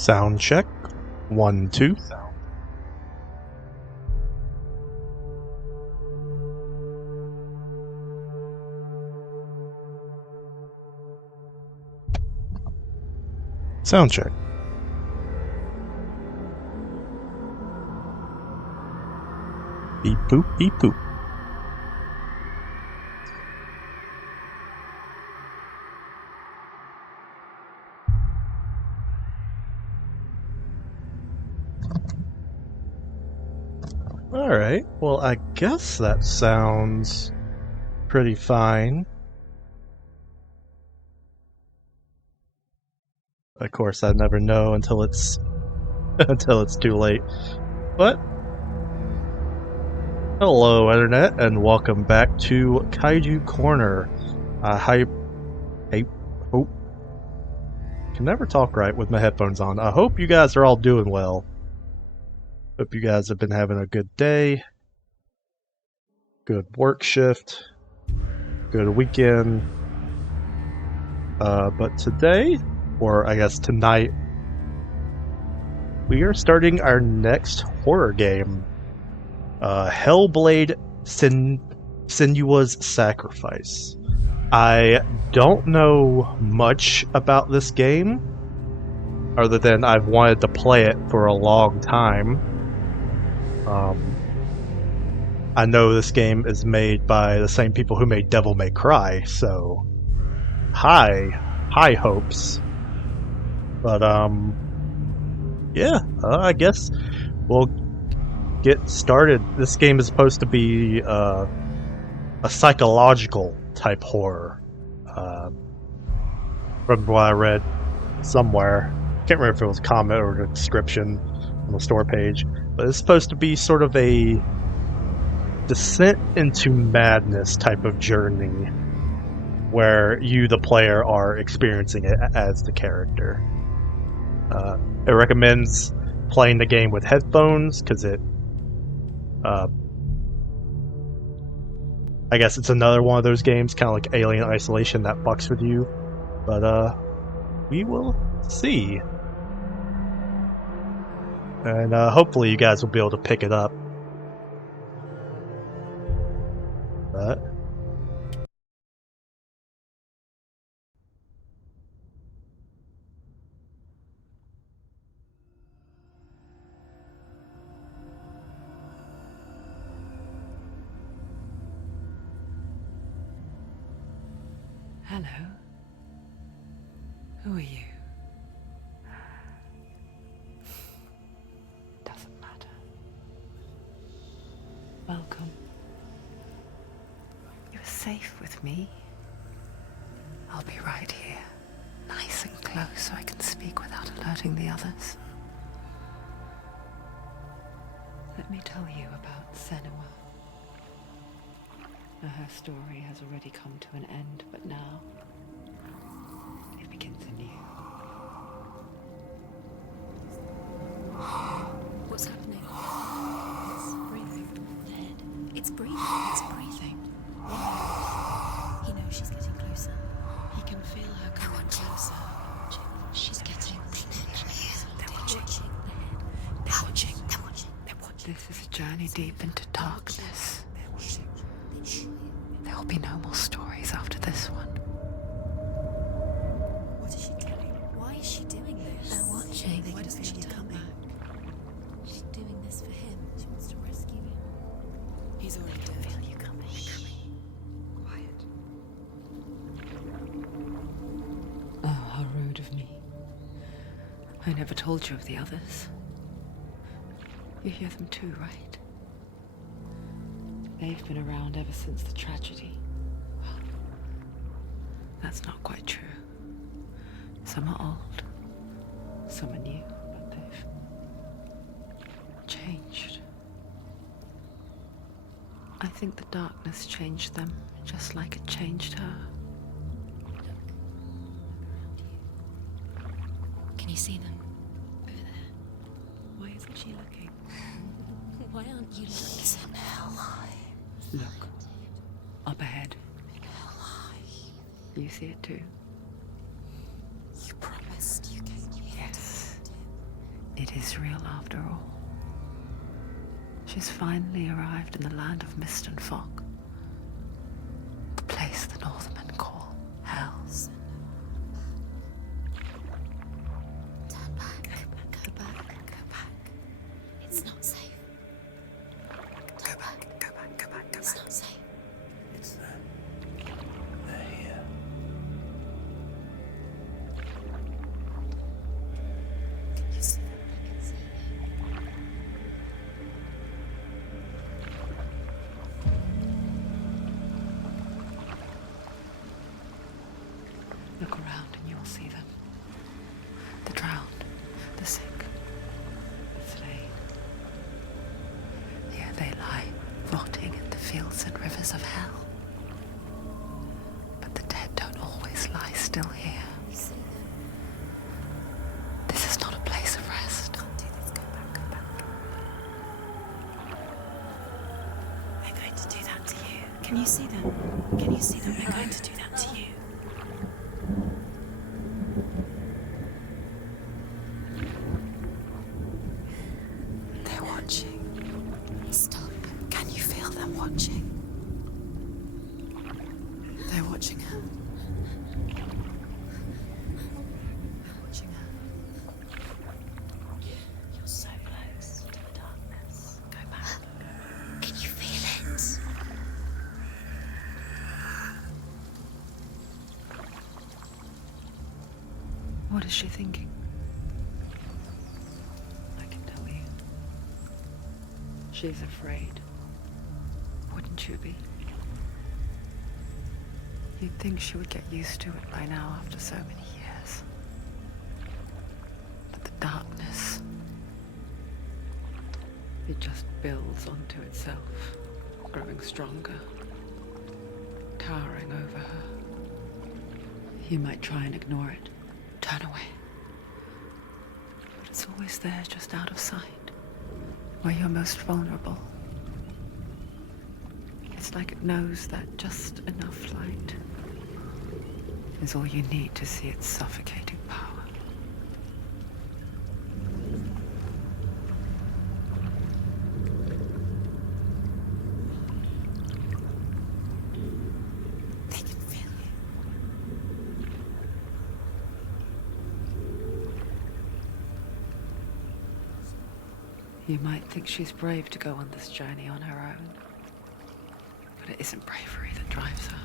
Sound check. 1, 2. Sound check. Beep boop, beep boop. Alright, well, I guess that sounds pretty fine. Of course, I never know until it's until it's too late. But hello, Internet, and welcome back to Kaiju Corner. I hope can never talk right with my headphones on. I hope you guys are all doing well. Hope you guys have been having a good day, good work shift, good weekend. But today, or I guess tonight, we are starting our next horror game, Hellblade Senua's Sacrifice. I don't know much about this game, other than I've wanted to play it for a long time. I know this game is made by the same people who made Devil May Cry, so high hopes. But yeah, I guess we'll get started. This game is supposed to be a psychological type horror, from what I read somewhere. Can't remember if it was a comment or a description on the store page, but it's supposed to be sort of a descent into madness type of journey where you, the player, are experiencing it as the character. It recommends playing the game with headphones because it I guess it's another one of those games, kind of like Alien Isolation, that fucks with you. But we will see. And hopefully you guys will be able to pick it up. But Hello. Who are you? Doesn't matter. Welcome. You're safe with me. I'll be right here, nice and close so I can speak without alerting the others. Let me tell you about Senua. Her story has already come to an end, but now it begins anew. What's happening? It's breathing. The head. It's breathing. It's breathing. Why? He knows she's getting closer. He can feel her coming closer. She's getting closer. They're watching. The head. They're watching. They're watching. They're watching. This is a journey deep into darkness. They're watching. There will be no more stories after this one. What is she doing? Why is she doing this? They're watching. Why doesn't she come back? She's doing this for him. She wants to rescue him. He's already dead. I feel you coming. Quiet. Oh, how rude of me. I never told you of the others. You hear them too, right? They've been around ever since the tragedy. Well, that's not quite true. Some are old, some are new, but they've changed. I think the darkness changed them, just like it changed her. Can you see them? Over there. Why isn't she looking? Why aren't you looking? He's in hell high. Look, up ahead. You see it too? You promised you came here. Yes, It is real after all. She's finally arrived in the land of mist and fog. The place the Northmen call Hell. Turn back. Go back. Go back. It's not safe. Go back. Go back. Go back. It's not safe. It's them. They're here. Can you see them? I can see them. Look around and you'll see them. The drowned, the sick, the slain. Here they lie, rotting in the fields and rivers of hell. But the dead don't always lie still here. You see them? This is not a place of rest. Can't do this. Go back. Go back. They're going to do that to you. Can you see them? Can you see them? They're going to do that to you. They're watching. Stop. Can you feel them watching? They're watching her. They're watching her. You're so close to the darkness. Go back. Can you feel it? What is she thinking? I can tell you. She's afraid. Wouldn't you be? You'd think she would get used to it by now after so many years. But the darkness, it just builds onto itself, growing stronger, towering over her. You might try and ignore it, turn away. But it's always there, just out of sight, where you're most vulnerable. It's like it knows that just enough light is all you need to see its suffocating power. They can feel you. You might think she's brave to go on this journey on her own, but it isn't bravery that drives her.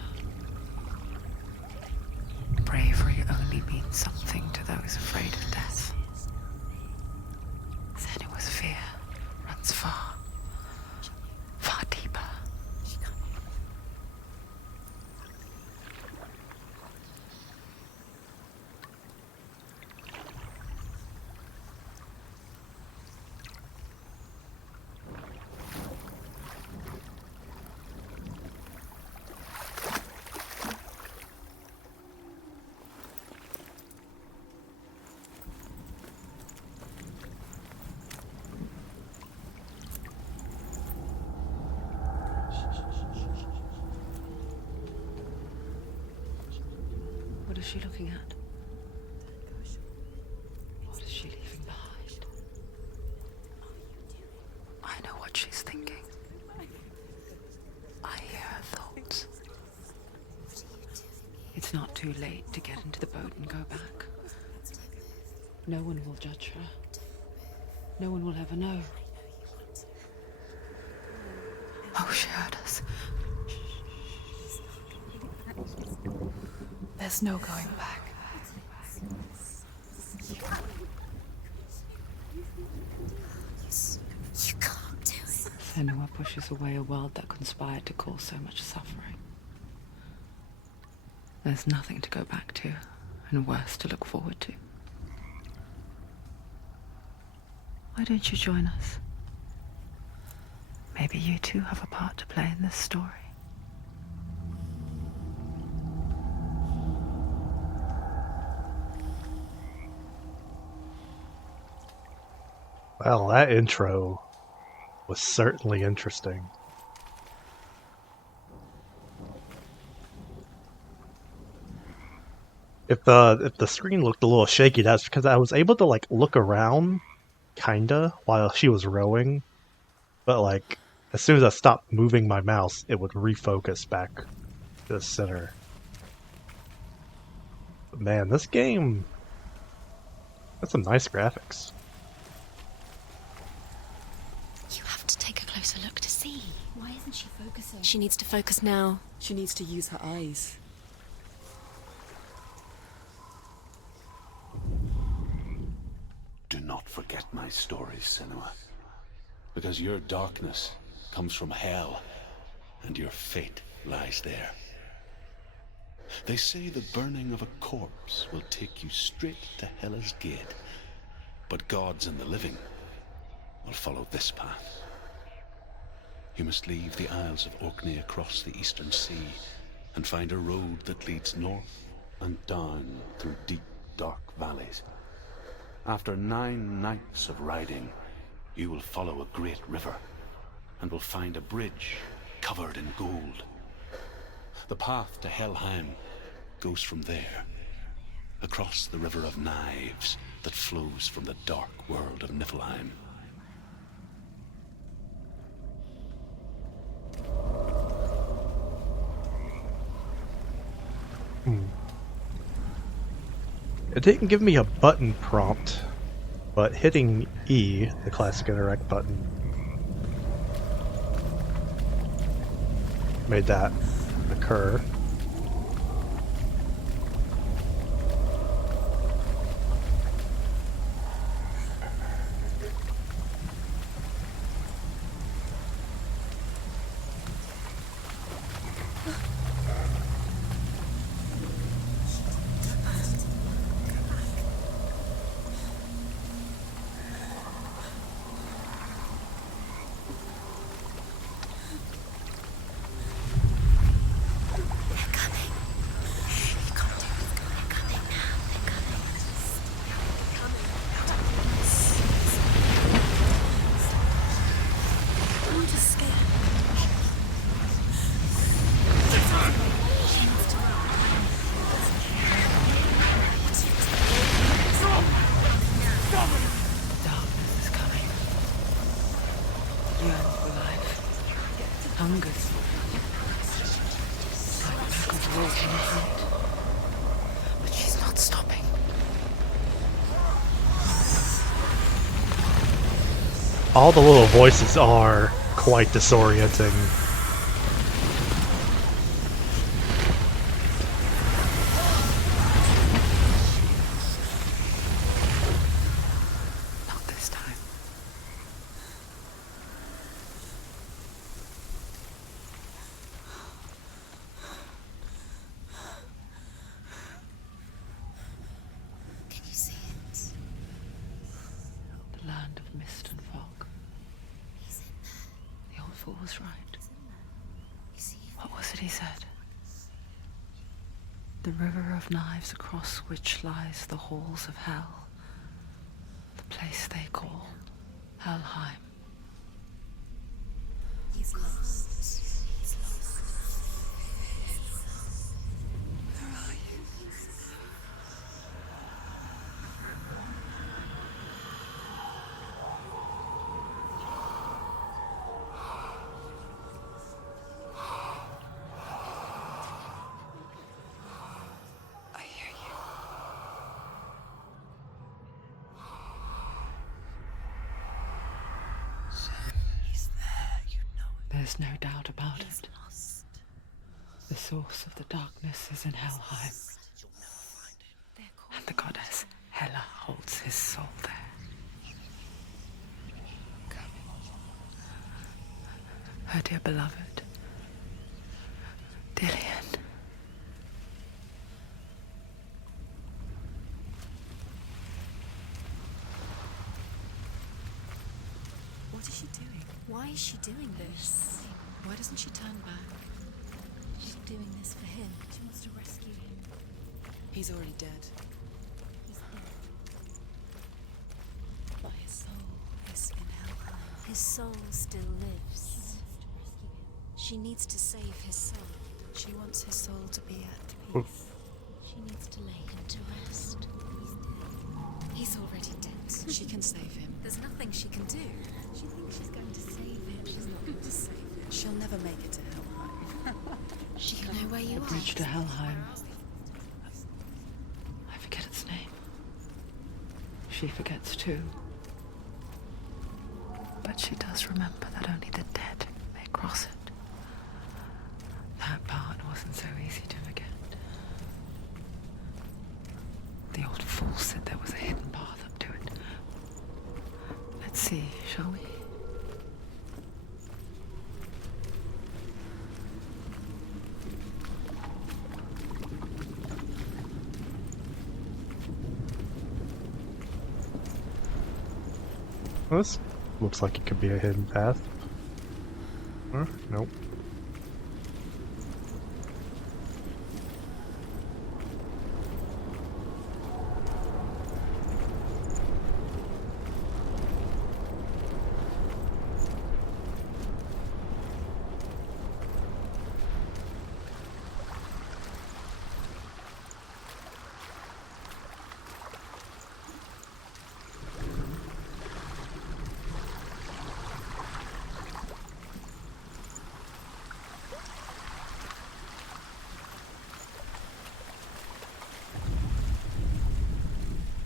Bravery only means something to those afraid of death. Senua's fear runs far, far deeper. She can't. What is she looking at? What is she leaving behind? I know what she's thinking. I hear her thoughts. It's not too late to get into the boat and go back. No one will judge her. No one will ever know. Oh, she heard us. There's no going back. You can't do it. Senua pushes away a world that conspired to cause so much suffering. There's nothing to go back to, and worse to look forward to. Why don't you join us? Maybe you too have a part to play in this story. Well, that intro was certainly interesting. If the screen looked a little shaky, that's because I was able to like look around kinda, while she was rowing. But like, as soon as I stopped moving my mouse, it would refocus back to the center. But man, this game has some nice graphics. You have to take a closer look to see. Why isn't she focusing? She needs to focus now. She needs to use her eyes. Do not forget my stories, Senua. Because your darkness comes from hell, and your fate lies there. They say the burning of a corpse will take you straight to Hela's gate, but gods and the living will follow this path. You must leave the Isles of Orkney across the eastern sea and find a road that leads north and down through deep, dark valleys. After 9 nights of riding, you will follow a great river and will find a bridge covered in gold. The path to Helheim goes from there, across the River of Knives that flows from the dark world of Niflheim. It didn't give me a button prompt, but hitting E, the classic interact button, made that occur. Yearns for life. Hungers. Like a pack of wolves in the hunt. But she's not stopping. All the little voices are quite disorienting. Not this time. Can you see it? The land of mist and fog. He's in there. The old fool was right. You see? What was it he said? The river of knives across which lies the halls of hell. The place they call Helheim. He's lost. He's lost. Where are you? I hear you. He's there. You know it. There's no doubt about He's it. lost. The source of the darkness is in Helheim, You'll never find him. They're calling and the goddess Hela holds his soul there. Her dear beloved, Dillian. What is she doing? Why is she doing this? Why doesn't she turn back? She's doing this for him. She wants to rescue him. He's already dead. He's dead. But his soul is in Helheim. His soul still lives. She needs to save his soul. She wants his soul to be at Oh. peace. She needs to lay him to rest. He's dead. He's already dead. She can save him. There's nothing she can do. She thinks she's going to save him. She's not going to save him. She'll never make it to Helheim. She can know where you The are. bridge to Helheim. I forget its name. She forgets too. But she does remember that only the dead may cross it. That part wasn't so easy to forget. The old fool said there was a hidden path up to it. Let's see, shall we? Well, this looks like it could be a hidden path. Huh? Nope.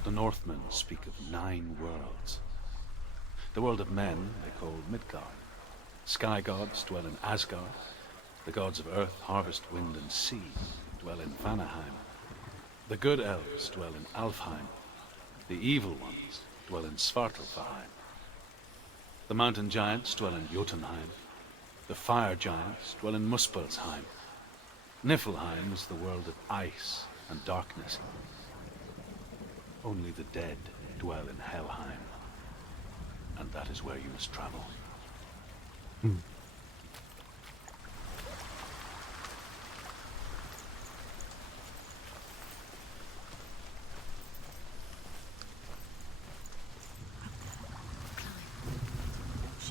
The Northmen speak of 9 worlds. The world of men they call Midgard. Sky gods dwell in Asgard. The gods of earth, harvest, wind, and sea dwell in Vanaheim. The good elves dwell in Alfheim. The evil ones dwell in Svartalfheim. The mountain giants dwell in Jotunheim. The fire giants dwell in Muspelheim. Niflheim is the world of ice and darkness. Only the dead dwell in Helheim. And that is where you must travel. She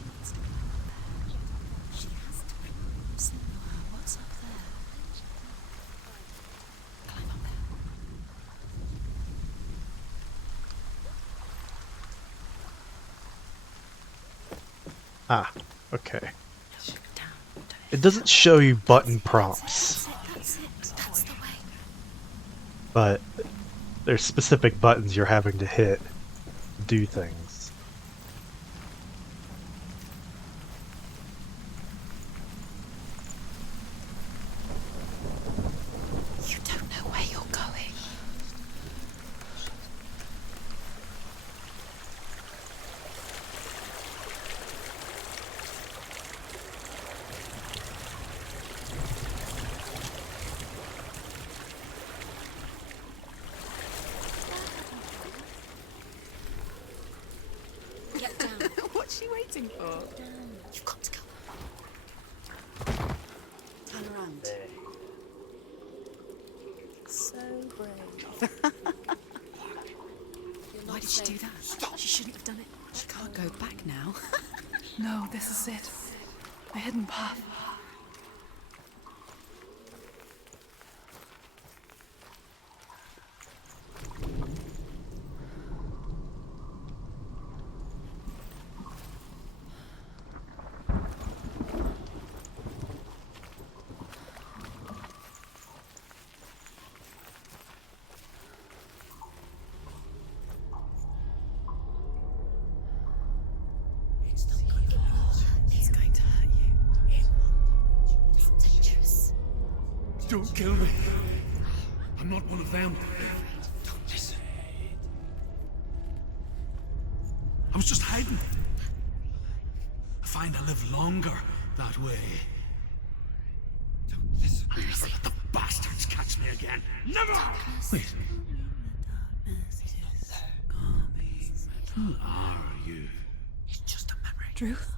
needs to be up there. She has to be. Senua, what's up there? Climb up there. Ah, okay. Look down. It doesn't show you button prompts, That's it. That's the way. but there's specific buttons you're having to hit to do things. You don't know where you're going. Get down. What's she waiting for? You've got to go. Turn around. So brave. Why did she do that? She shouldn't have done it. She can't go back now. No, this is it. The hidden path. He's going to hurt you. It's dangerous. Don't kill me. I'm not one of them. Don't listen. I was just hiding. I find I live longer that way. Don't listen. I'll never let the bastards catch me again. Never! Wait. Who are you? It's just a memory. Druth?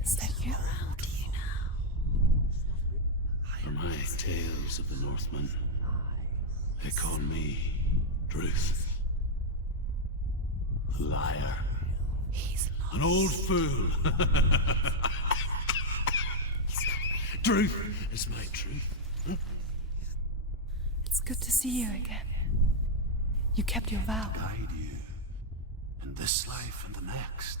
Is that you? Around you now. For my tales of the Northmen, they call me Druth. A liar. He's lost. An old fool. Truth is my truth. It's good to see you again. You kept your vow. Guide you in this life and the next.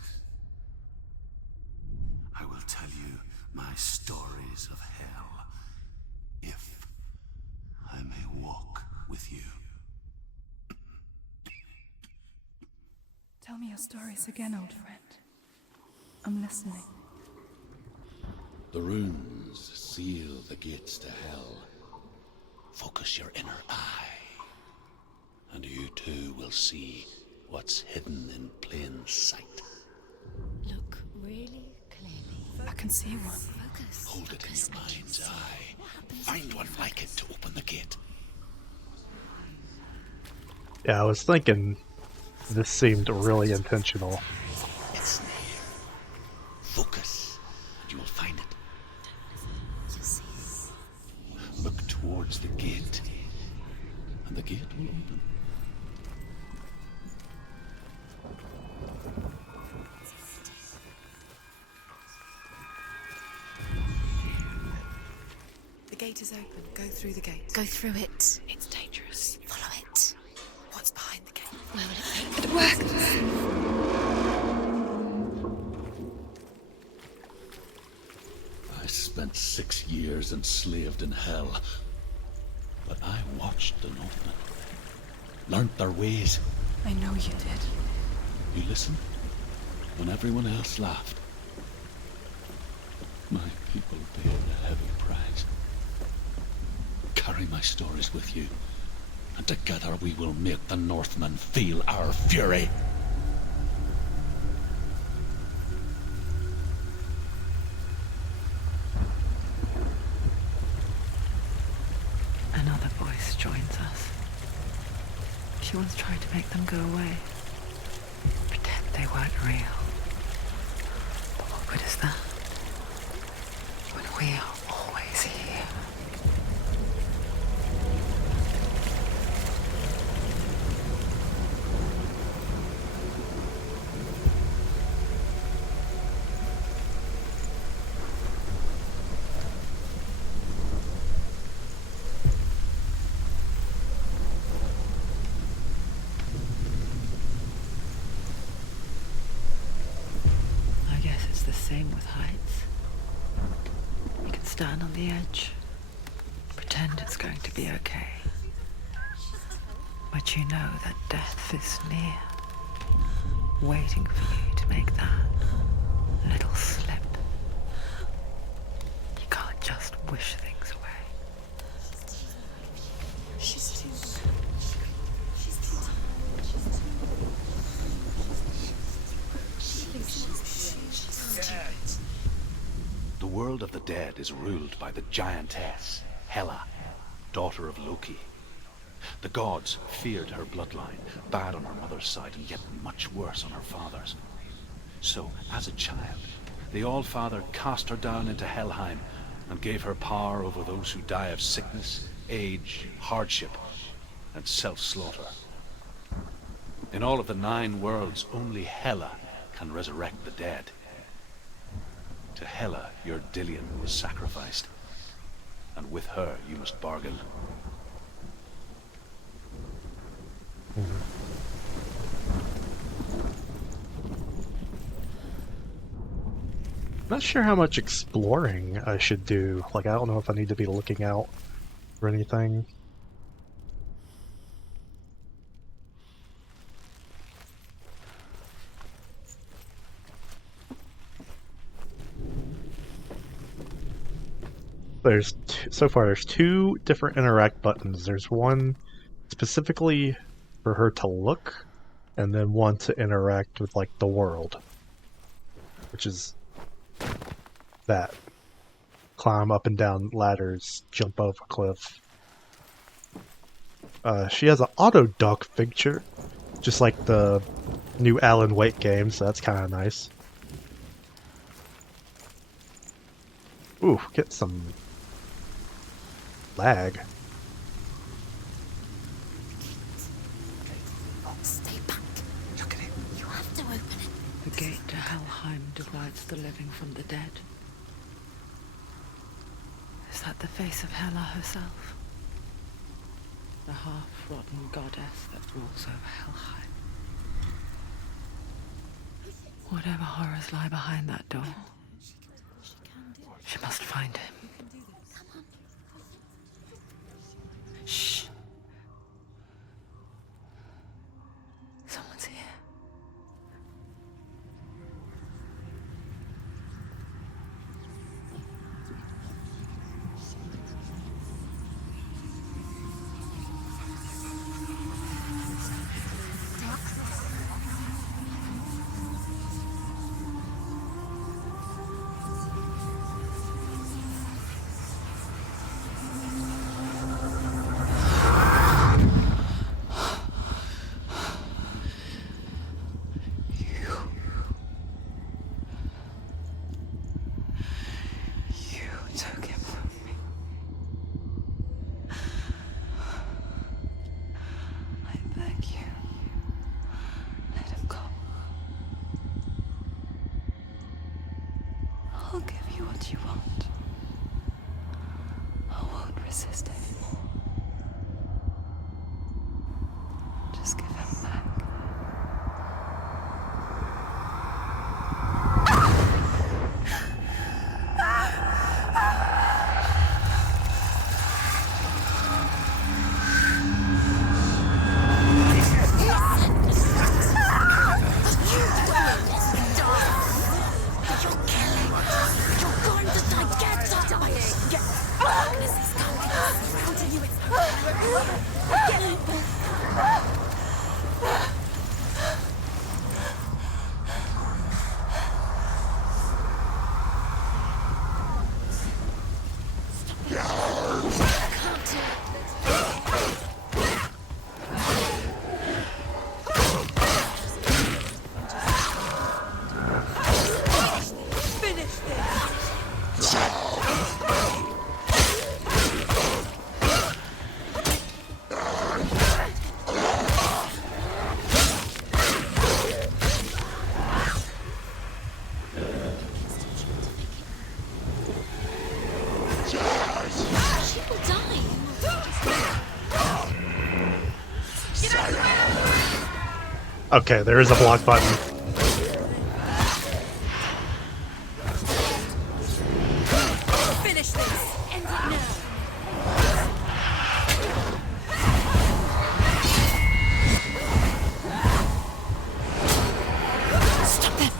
I will tell you my stories of hell, if I may walk with you. Tell me your stories again, old friend. I'm listening. The runes seal the gates to hell. Focus your inner eye, and you too will see what's hidden in plain sight. Look really clearly. I can see one. Focus. Hold it in Focus, your I can mind's see. eye. What happens Find if you one like it focus? to open the gate. Yeah, I was thinking this seemed really intentional. It's near. Focus, and you will find it. You'll see. Look towards the gate, and the gate will open. The gate is open. Go through the gate. Go through it. It's dangerous. Follow it. What's behind the gate? Where will it take? It worked! I spent 6 years enslaved in hell, but I watched the Northmen, learnt their ways. I know you did. You listened when everyone else laughed. My people paid a heavy price. Carry my stories with you, and together we will make the Northmen feel our fury. Another voice joins us. She once tried to make them go away. Pretend they weren't real. But what good is that? When we are always here. I guess it's the same with heights. You can stand on the edge, pretend it's going to be okay. But you know that death is near, waiting for you to make that little slip. You can't just wish things away. She's too. The world of the dead is ruled by the giantess, Hela, daughter of Loki. The gods feared her bloodline, bad on her mother's side and yet much worse on her father's. So, as a child, the All-Father cast her down into Helheim and gave her power over those who die of sickness, age, hardship, and self-slaughter. In all of the 9 worlds, only Hela can resurrect the dead. To Hela, your Dillion was sacrificed, and with her you must bargain. Not sure how much exploring I should do. Like, I don't know if I need to be looking out for anything. So far there's 2 different interact buttons. There's one specifically for her to look, and then one to interact with, like, the world, which is that. Climb up and down ladders, jump off a cliff. She has an auto duck feature, just like the new Alan Wake game, so that's kind of nice. Ooh, get some lag. Stay back. Look at it. You have to open it. The gate to Helheim divides the living from the dead. Is that the face of Hela herself? The half-rotten goddess that rules over Helheim. Whatever horrors lie behind that door, She can do it. she must find him. You can do this. Come on. Shh. Someone's here. You took him from me. I beg you, let him go. I'll give you what you want. I won't resist anymore. Just give him back. Okay, there is a block button. Finish this. End it now. Stop them.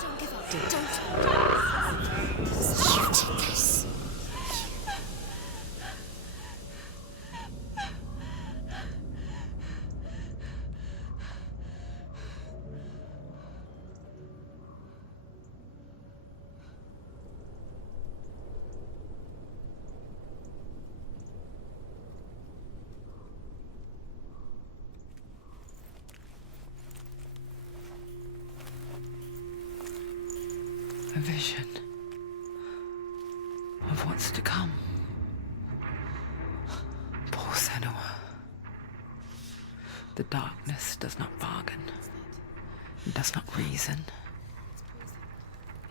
Don't give up. Don't. You did this. A vision of what's to come. Poor Senua. The darkness does not bargain. It does not reason.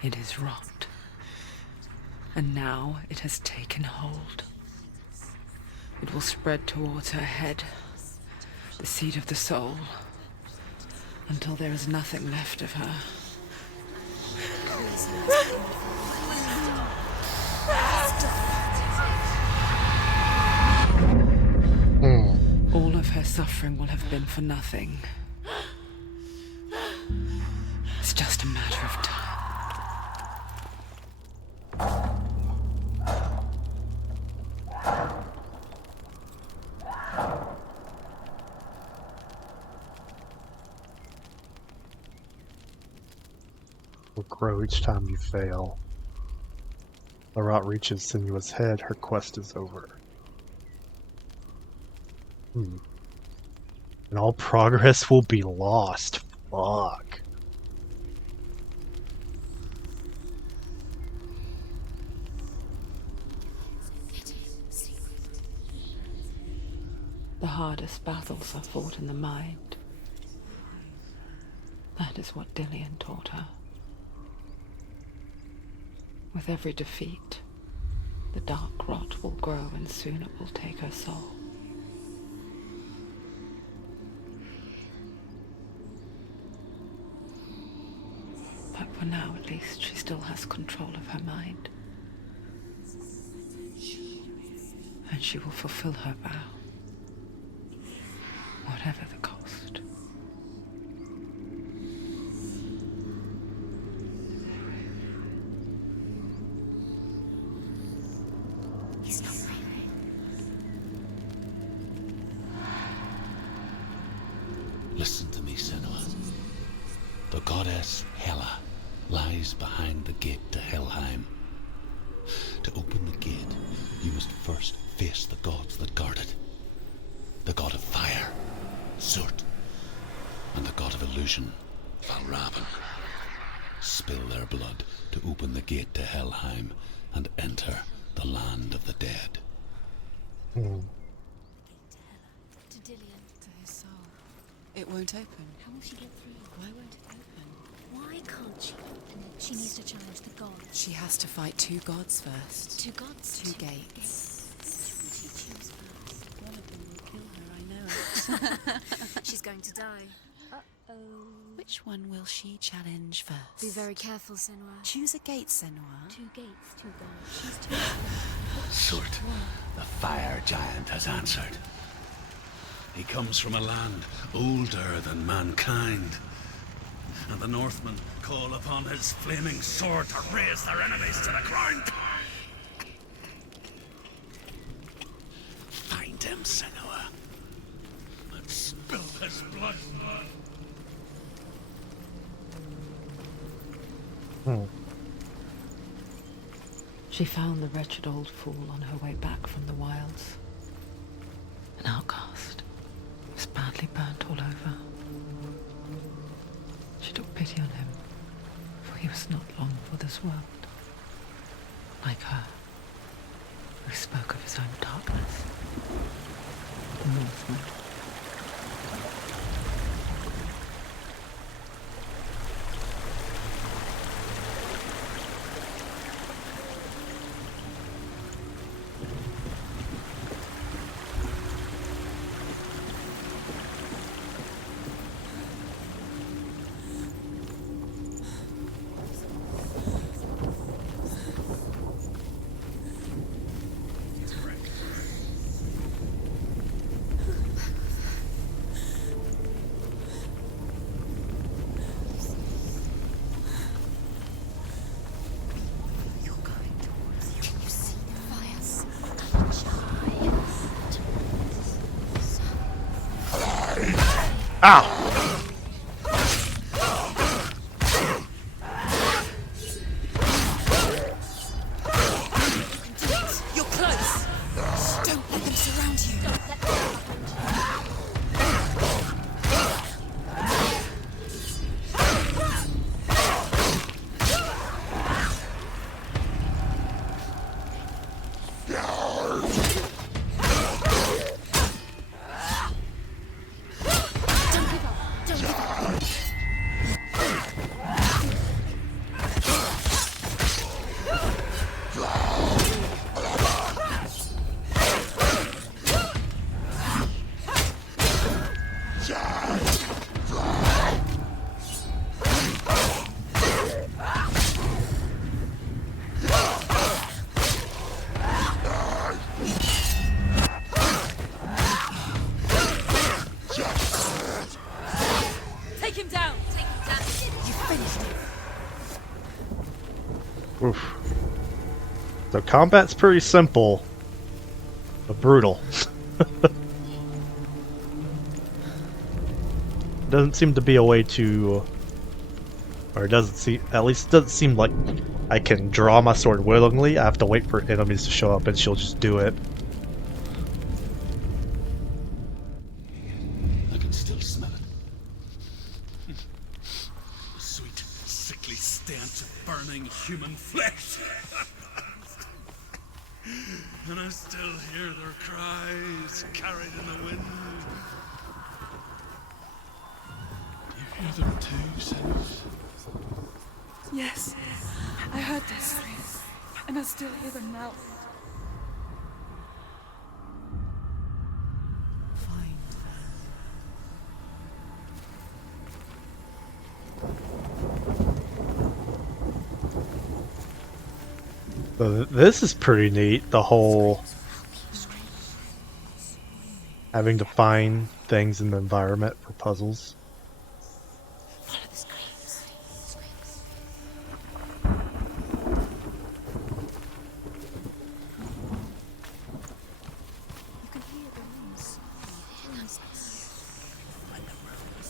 It is rot. And now it has taken hold. It will spread towards her head, the seat of the soul, until there is nothing left of her. All of her suffering will have been for nothing. It's just a matter of time. Will grow each time you fail. The rot reaches Senua's head, her quest is over. And all progress will be lost. Fuck. hardest battles are fought in the mind. That is what Dillian taught her. With every defeat, the dark rot will grow and soon it will take her soul. But for now, at least, she still has control of her mind. And she will fulfill her vow, whatever the cost. He's not breathing. Listen to me, Senua. The goddess Hela lies behind the gate to Helheim. To open the gate, you must first face the gods that guard it. The god of fire, Surt, and the god of illusion, Valravn. Spill their blood to open the gate to Helheim and enter the land of the dead. To Dillian. To his soul. It won't open. How will she get through? Why won't it open? Why can't she open it? She needs to challenge the gods. She has to fight 2 gods first. 2 gods? 2 gates. Which will she choose first? One of them will kill her, I know it. She's going to die. Uh-oh. Which one will she challenge first? Be very careful, Senua. Choose a gate, Senua. 2 gates, 2 gods. She's too Surt, the fire giant, has answered. He comes from a land older than mankind. And the Northmen call upon his flaming sword to raise their enemies to the ground. Find him, Senua, and spill his blood. She found the wretched old fool on her way back from the wilds. An outcast. Was badly burnt all over. She took pity on him, for he was not long for this world. Like her, who spoke of his own darkness. The Northman. Ow! You're close! Don't let them surround you! Take him down! Take him down! You finished him! Oof. So combat's pretty simple, but brutal. Doesn't seem to be a way to, or it doesn't seem, at least it doesn't seem like I can draw my sword willingly. I have to wait for enemies to show up and she'll just do it. I can still smell it. The sweet, sickly stench of burning human flesh. And I still hear their cries carried in the wind. You hear them too, Senua? Yes, I heard their screams, and I still hear them now. Find So this is pretty neat, the whole having to find things in the environment for puzzles. Follow the screams. You can hear the rooms. Here comes the find the rooms.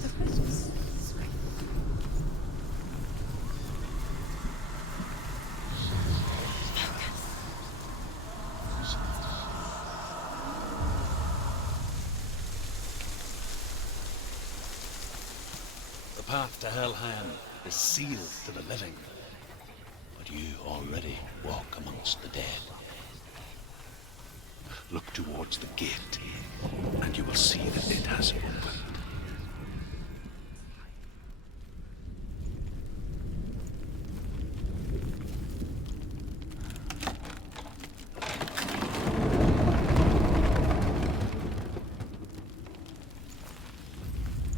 The rooms. The path to Helheim is sealed to the living, but you already walk amongst the dead. Look towards the gate, and you will see that it has opened.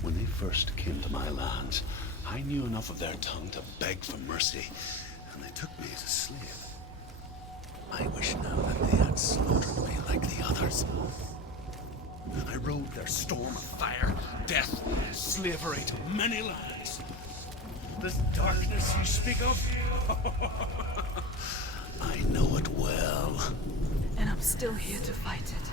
When they first came to my lands, I knew enough of their tongue to beg for mercy, and they took me as a slave. I wish now that they had slaughtered me like the others. And I rode their storm of fire, death, slavery to many lands. This darkness you speak of, I know it well. And I'm still here to fight it.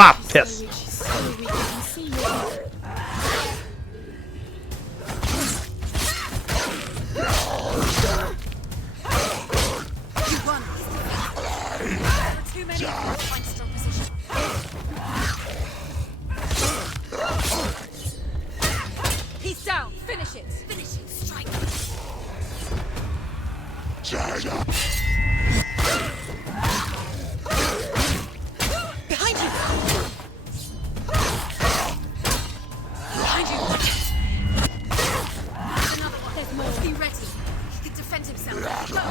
Ah, piss! Too many. Find strong position. He's down. Finish it. Finish it. Strike. Behind you. Behind you. Another one. There's more. Be ready. He can defend himself. Go.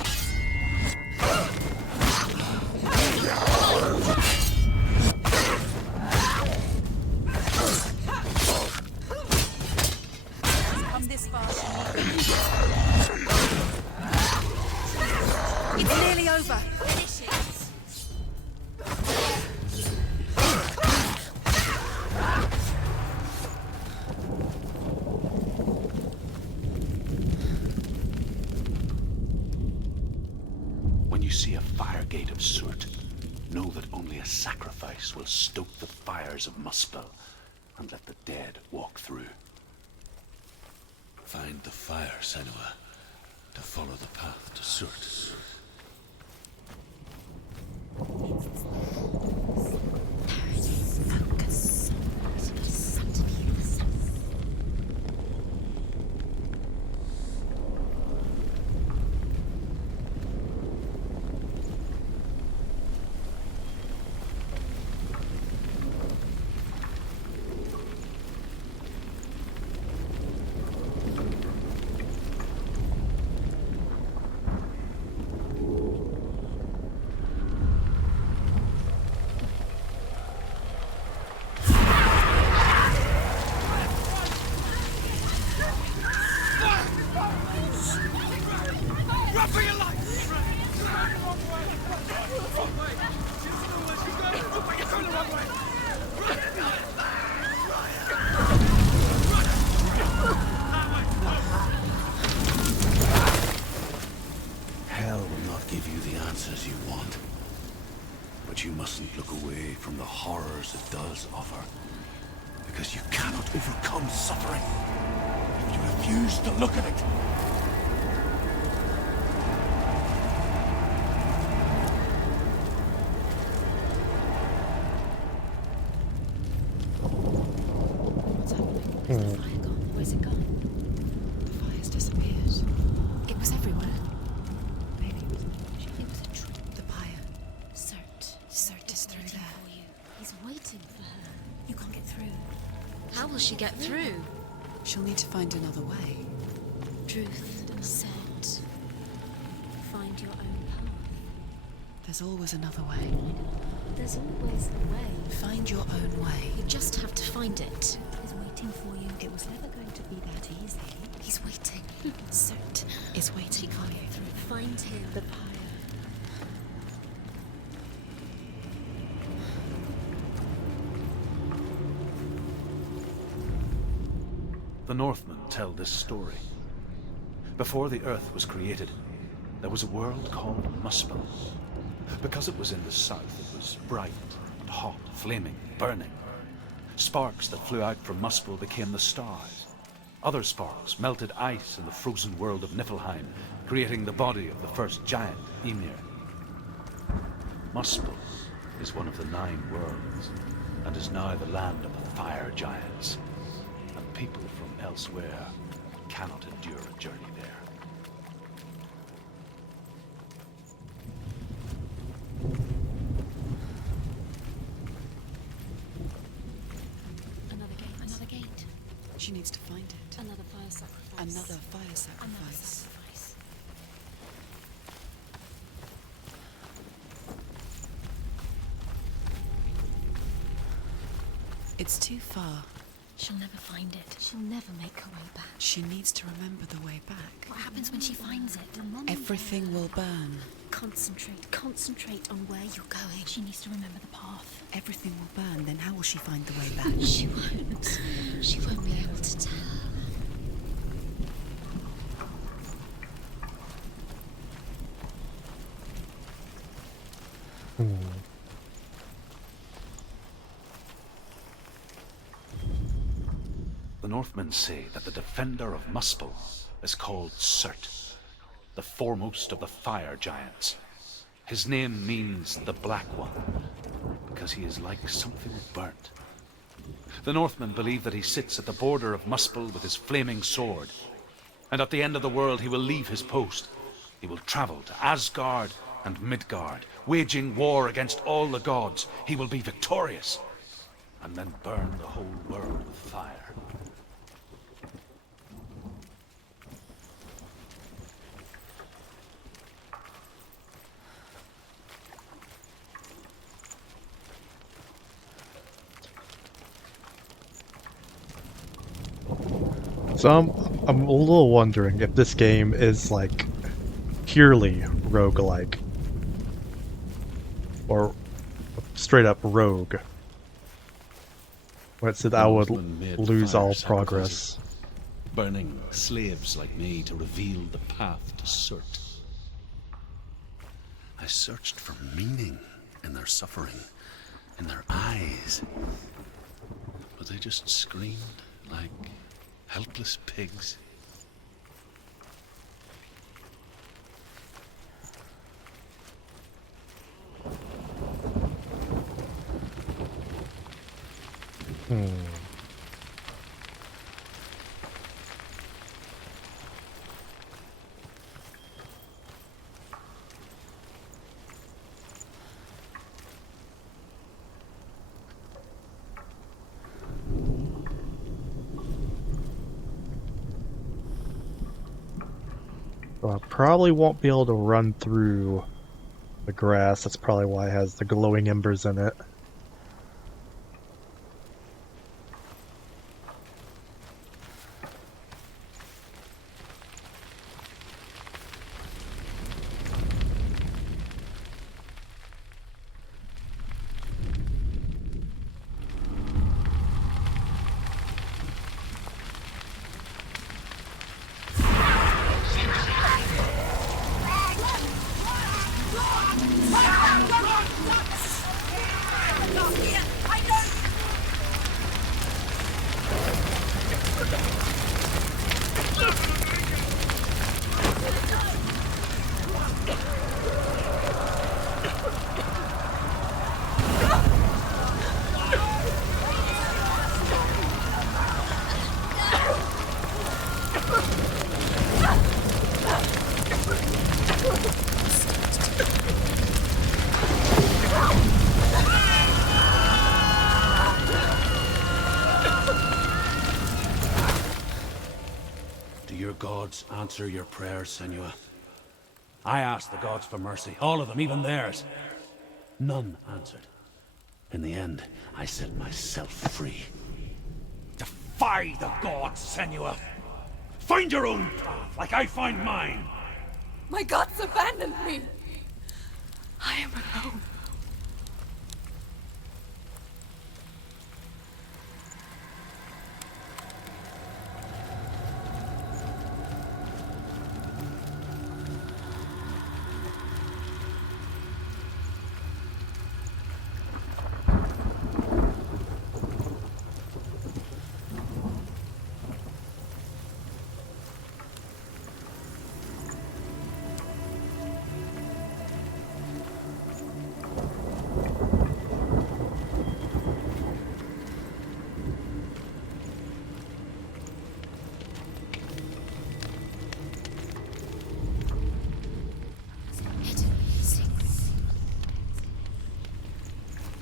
Come this far. It's nearly over. Finish it. When you see a fire gate of soot, know that only a sacrifice will stoke the fires of Muspel and let the dead walk through. Find the fire, Senua, to follow the path to soot. Focus. Run for your life! Hell will not give you the answers you want. But you mustn't look away from the horrors it does offer. Because you cannot overcome suffering if you refuse to look at it. What's happening? Where's the fire gone? Where's it gone? The fire's disappeared. It was everywhere. Maybe it was It was a trick. the pyre. Cert. Cert is through waiting there. for you. He's waiting for her. You can't get through. How will she get through? She'll need to find another way. Truth. Cert. Find your own path. There's always another way. There's always a way. Find your own way. You just have to find it. He's waiting for you. It was never going to be that easy. He's waiting. Cert. Is waiting for you. Find him. The pyre. The Northmen tell this story. Before the Earth was created, there was a world called Muspel. Because it was in the south, it was bright and hot, flaming, burning. Sparks that flew out from Muspel became the stars. Other sparks melted ice in the frozen world of Niflheim, creating the body of the first giant, Ymir. Muspel is one of the 9 worlds, and is now the land of the fire giants. And people from elsewhere cannot endure a journey there. Another gate. Another gate. She needs to find it. Another fire sacrifice. Another fire Another sacrifice. sacrifice. It's too far. She'll never find it. She'll never make her way back. She needs to remember the way back. What happens when she finds it? Everything will burn. Concentrate. Concentrate on where you're going. She needs to remember the path. Everything will burn. Then how will she find the way back? She won't. She won't be able to tell. The Northmen say that the defender of Muspel is called Cert, the foremost of the fire giants. His name means the Black One, because he is like something burnt. The Northmen believe that he sits at the border of Muspel with his flaming sword, and at the end of the world he will leave his post. He will travel to Asgard and Midgard, waging war against all the gods. He will be victorious, and then burn the whole world with fire. So I'm a little wondering if this game is like purely roguelike or straight up rogue. When it said I would Northmen made lose fire all sacrifices, progress. burning slaves like me to reveal the path to Cert. I searched for meaning in their suffering, in their eyes, but they just screamed like helpless pigs. So I probably won't be able to run through the grass. That's probably why it has the glowing embers in it. your gods answer your prayers, Senua? I asked the gods for mercy, all of them, even theirs. None answered. In the end, I set myself free. Defy the gods, Senua! Find your own path, like I find mine! My gods abandoned me! I am alone.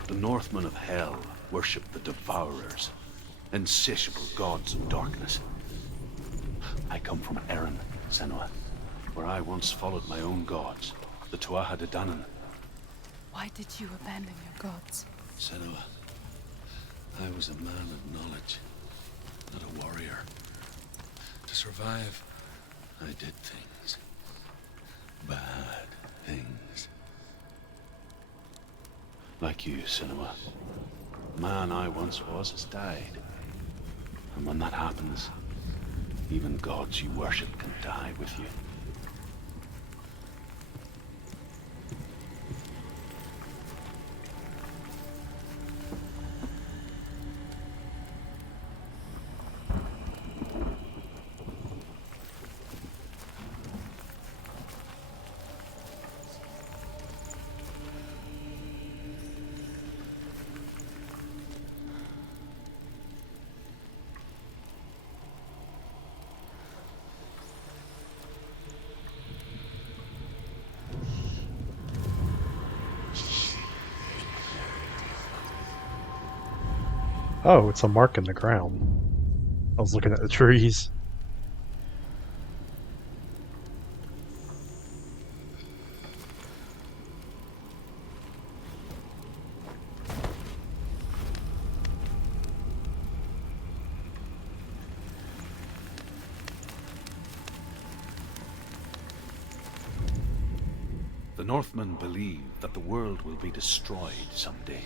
The Northmen of Hell worship the Devourers, insatiable gods of darkness. I come from Erin, Senua, where I once followed my own gods, the Tuatha De Danann. Why did you abandon your gods? Senua, I was a man of knowledge, not a warrior. To survive, I did things. Bad things. Like you, Senua. The man I once was has died. And when that happens, even gods you worship can die with you. Oh, it's a mark in the ground. I was looking at the trees. The Northmen believe that the world will be destroyed someday.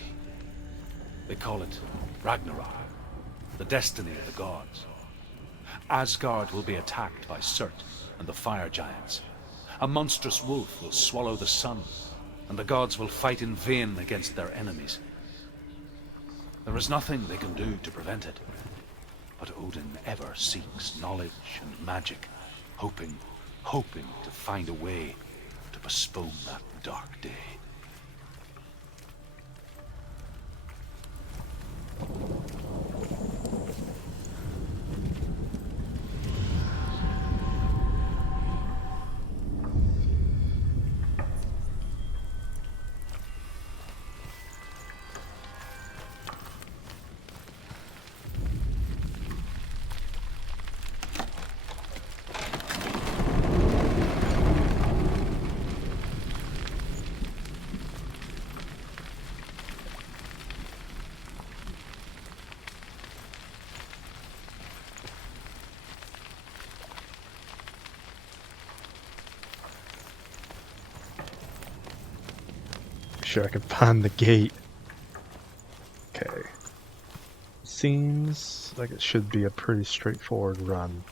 They call it Ragnarok, the destiny of the gods. Asgard will be attacked by Surt and the fire giants. A monstrous wolf will swallow the sun, and the gods will fight in vain against their enemies. There is nothing they can do to prevent it, but Odin ever seeks knowledge and magic, hoping to find a way to postpone that dark day. Sure I can find the gate. Okay. Seems like it should be a pretty straightforward run.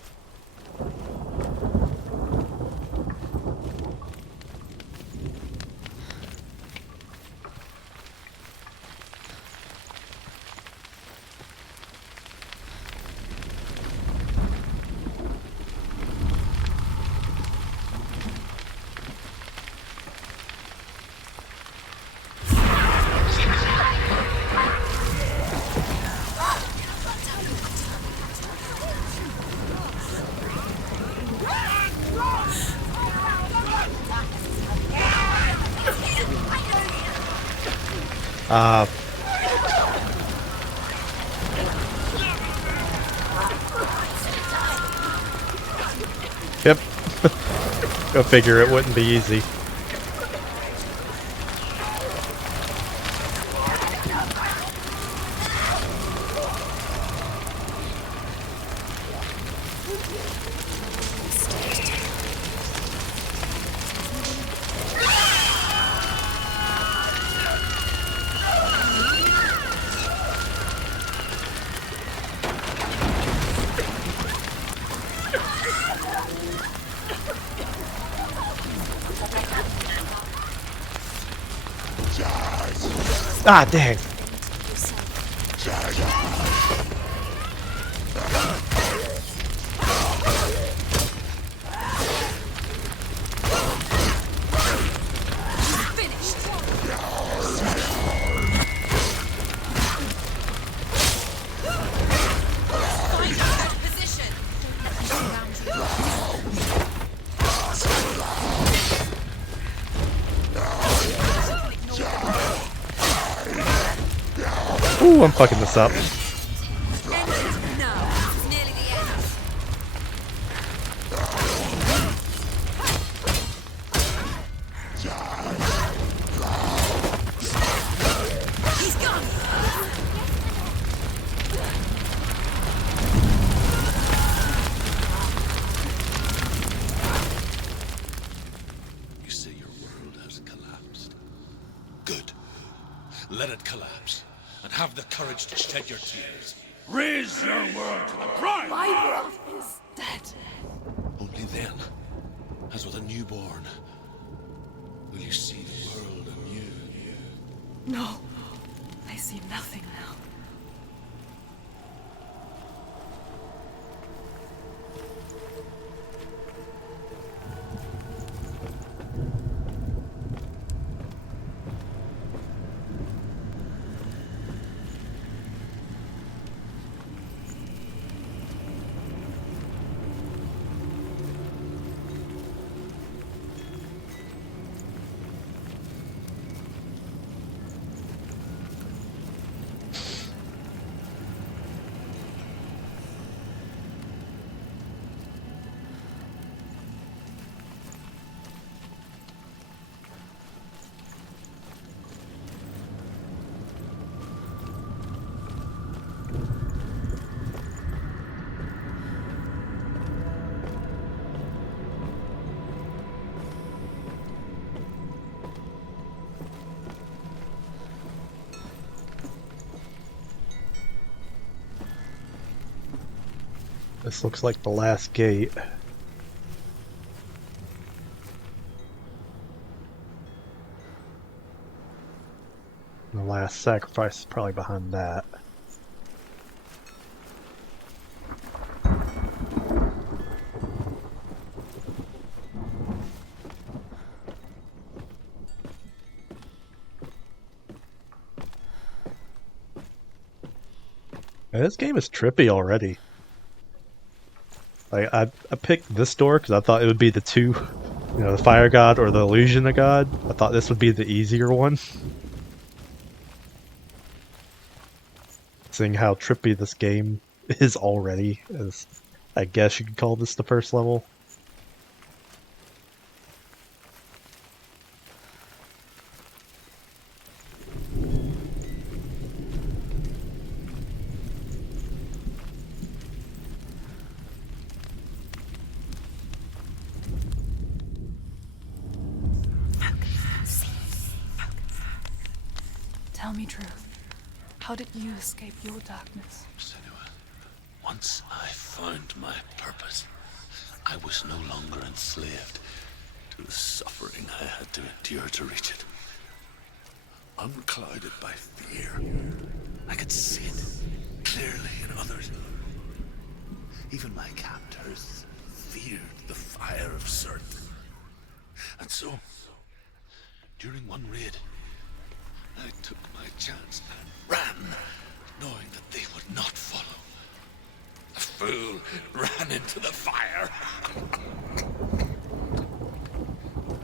Yep. Go figure, it wouldn't be easy. Ah, dang. Ooh, I'm fucking this up. You say your world has collapsed. Good. Let it collapse, and have the courage to shed your tears. Raise your world to the prime! My world is dead. Only then, as with a newborn, will you see the world anew. No, I see nothing now. This looks like the last gate. The last sacrifice is probably behind that. Man, this game is trippy already. Like, I picked this door because I thought it would be the two, you know, the fire god or the illusion of god. I thought this would be the easier one. Seeing how trippy this game is already, as I guess you could call this the first level. Tell me truth. How did you escape your darkness? Senua, once I found my purpose, I was no longer enslaved to the suffering I had to endure to reach it. Unclouded by fear, I could see it clearly in others. Even my captors feared the fire of Surt. And so, during one raid, I took my chance and ran, knowing that they would not follow. A fool ran into the fire.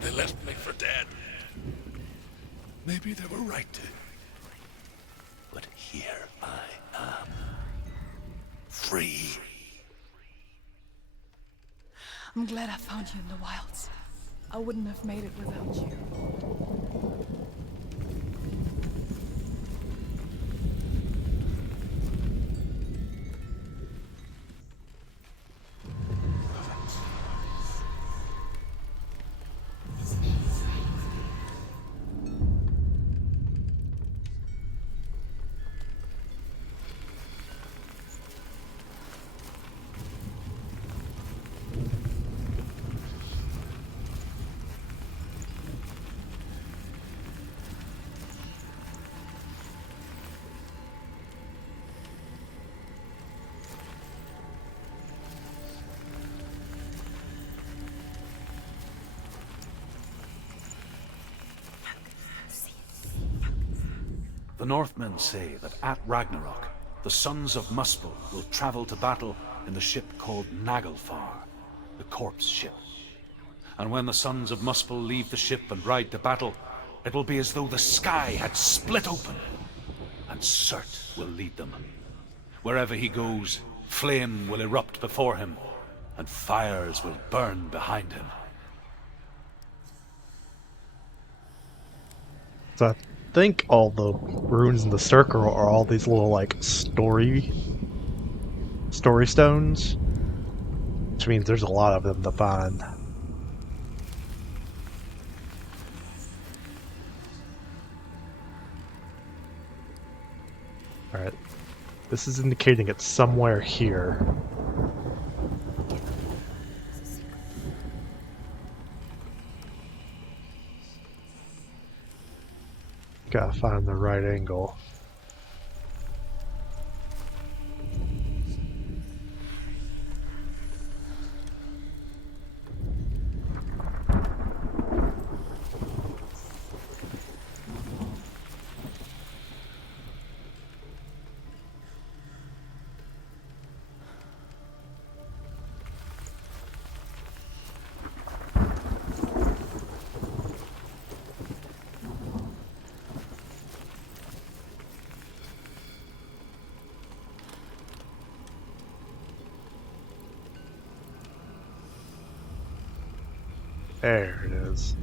They left me for dead. Maybe they were right to. But here I am. Free. I'm glad I found you in the wilds. I wouldn't have made it without you. The Northmen say that at Ragnarok, the sons of Muspel will travel to battle in the ship called Naglfar, the corpse ship. And when the sons of Muspel leave the ship and ride to battle, it will be as though the sky had split open, and Surt will lead them. Wherever he goes, flame will erupt before him, and fires will burn behind him. So I think all the runes in the circle are all these little like story stones, which means there's a lot of them to find. Alright. This is indicating it's somewhere here. Gotta find the right angle. There it is.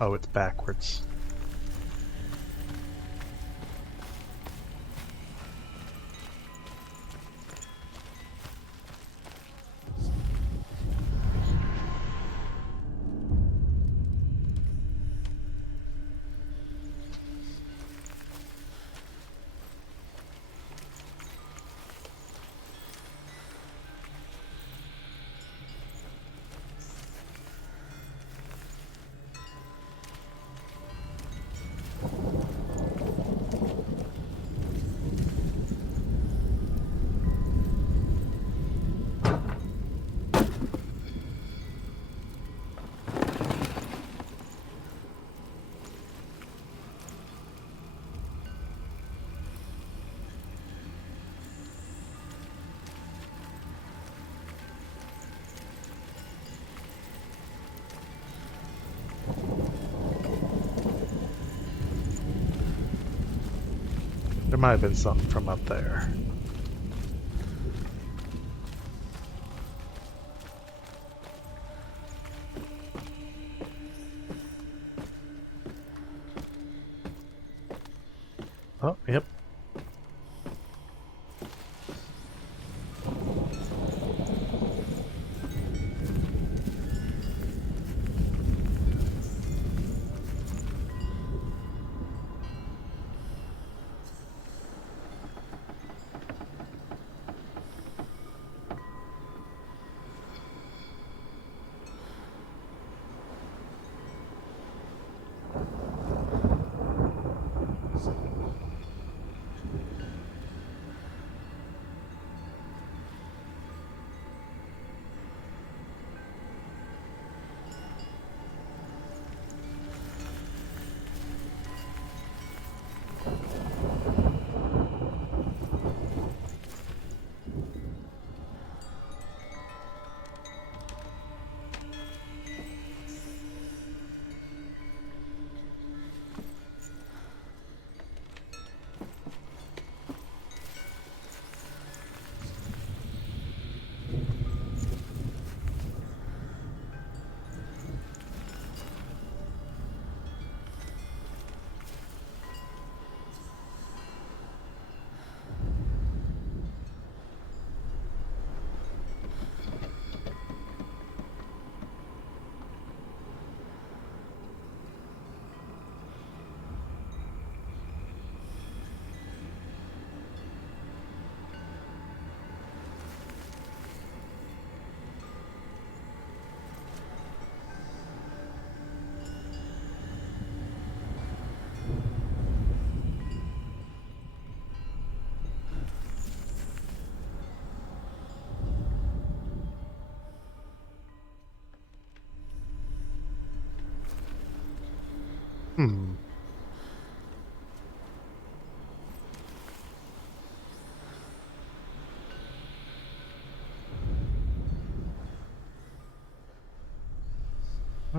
Oh, it's backwards. There might have been something from up there. Oh, yep.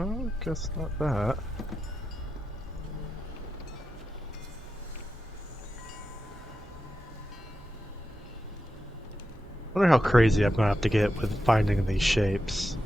Oh, guess not that. I wonder how crazy I'm gonna have to get with finding these shapes.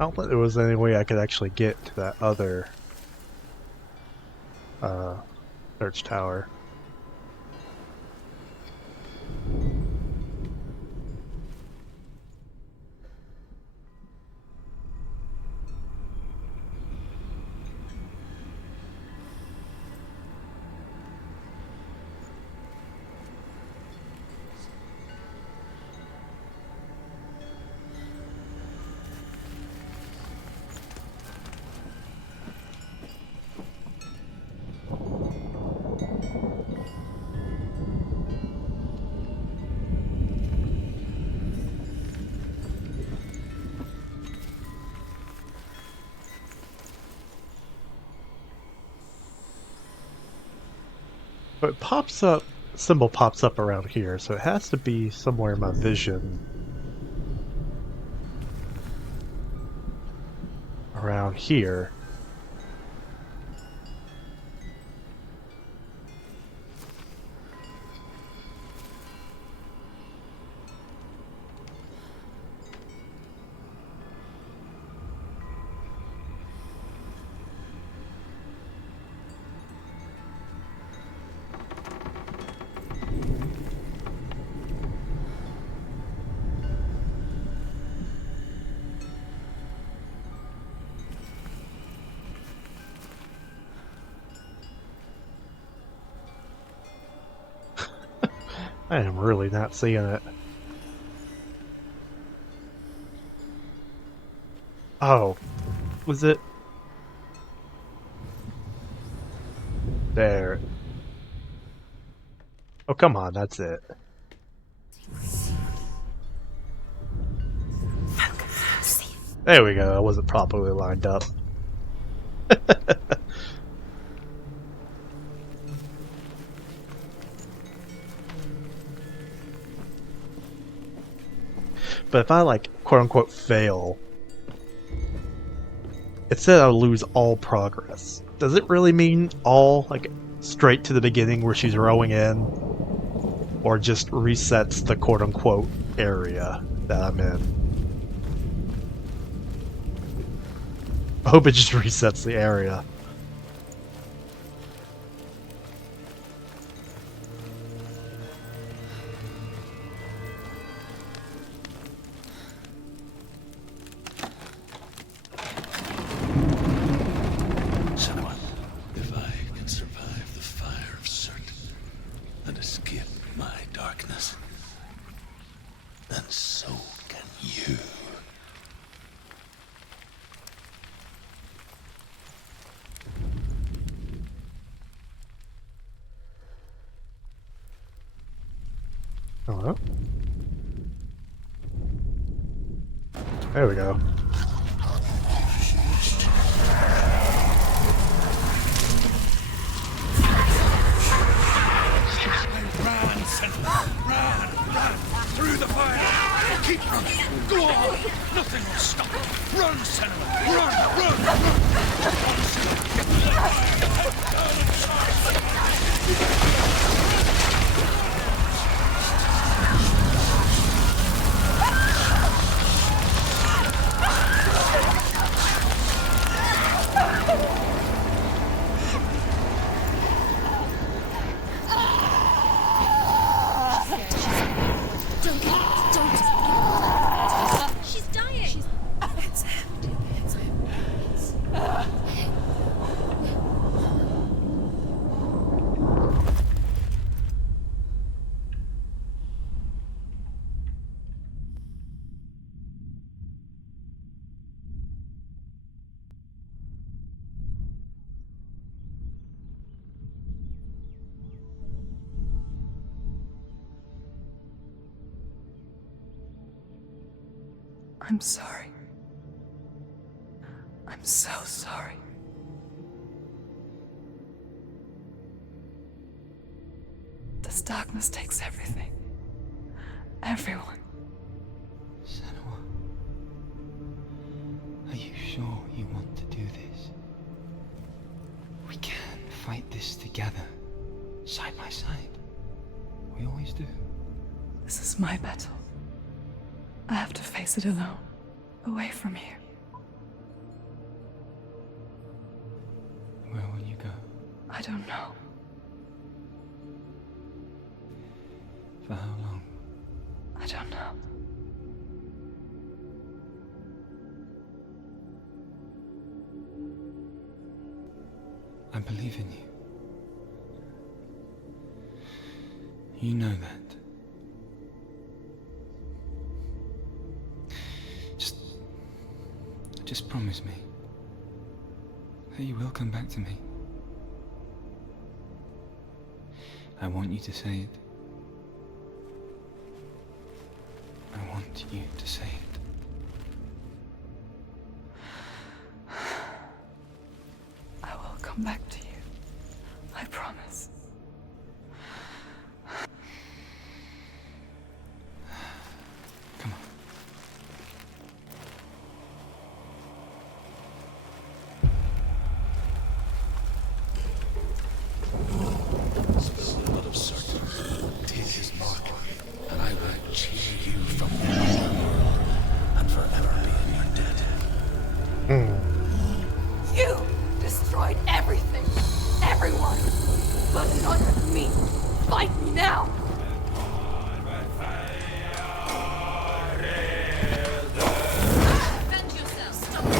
I don't think there was any way I could actually get to that other search tower. But it pops up, symbol pops up around here, so it has to be somewhere in my vision. Around here. I am really not seeing it. Oh, was it? There. Oh, come on, that's it. There we go, I wasn't properly lined up. But if I, like, quote-unquote fail, it said I'll lose all progress. Does it really mean all, like, straight to the beginning where she's rowing in? Or just resets the quote-unquote area that I'm in? I hope it just resets the area. Senua, if I can survive the fire of Surt and escape my darkness, then so can you. Hello? There we go. Run, Senua! Run! Through the fire! Keep running! Go on! Nothing will stop you! Run, Senua! Run! Run, Senua! Get to the fire! Down inside! She's dying. She's I'm sorry. I'm so sorry. This darkness takes everything. Everyone. Senua, are you sure you want to do this? We can fight this together, side by side. We always do. This is my battle. I have to face it alone, away from here. Where will you go? I don't know. For how long? I don't know. I believe in you. You know that. Just promise me that you will come back to me. I want you to say it. I want you to say it. I will come back to you. I promise. Come on. Blood of certain. Take his mark, and I will cheer you from the world and forever be in your debt. You destroyed everything, everyone, but not me. Fight me now. Defend yourself. Stop it.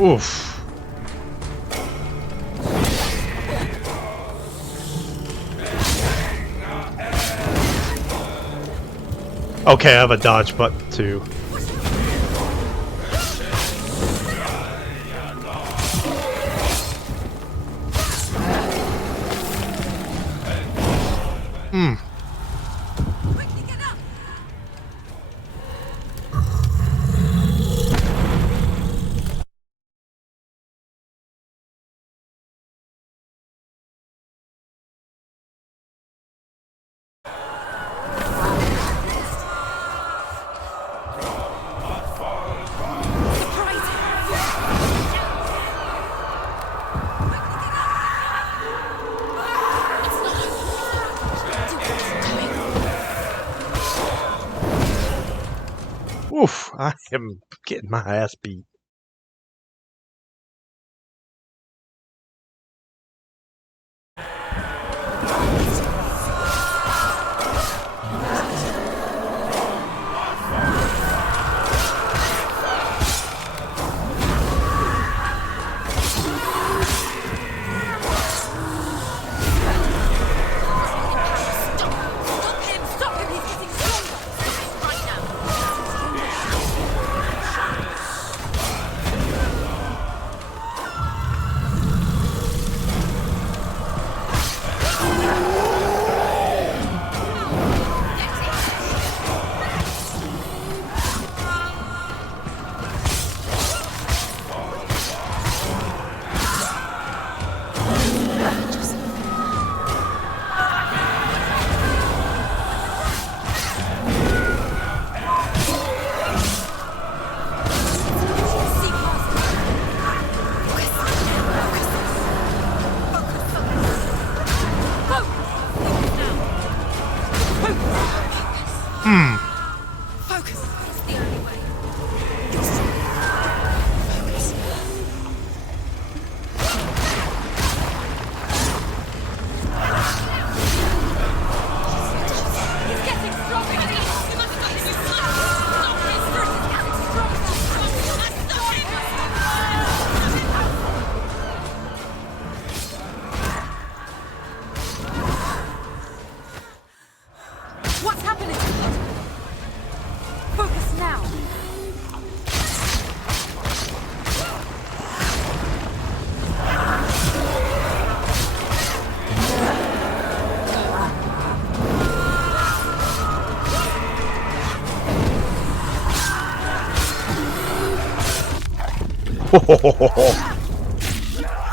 Oof. Okay, I have a dodge button too. Quickly get up. Oof, I am getting my ass beat. Stop him. Stop him. He's getting stronger. Stop it right now.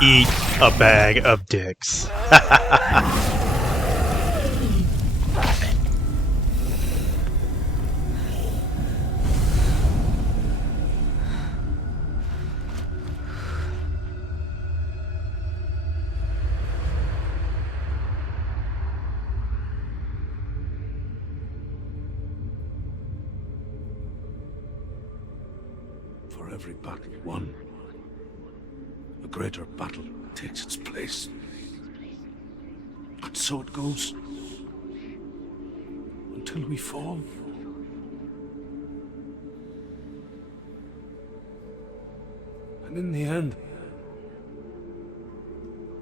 Eat a bag of dicks. For every battle won, a greater battle takes its place. And so it goes. Until we fall. And in the end,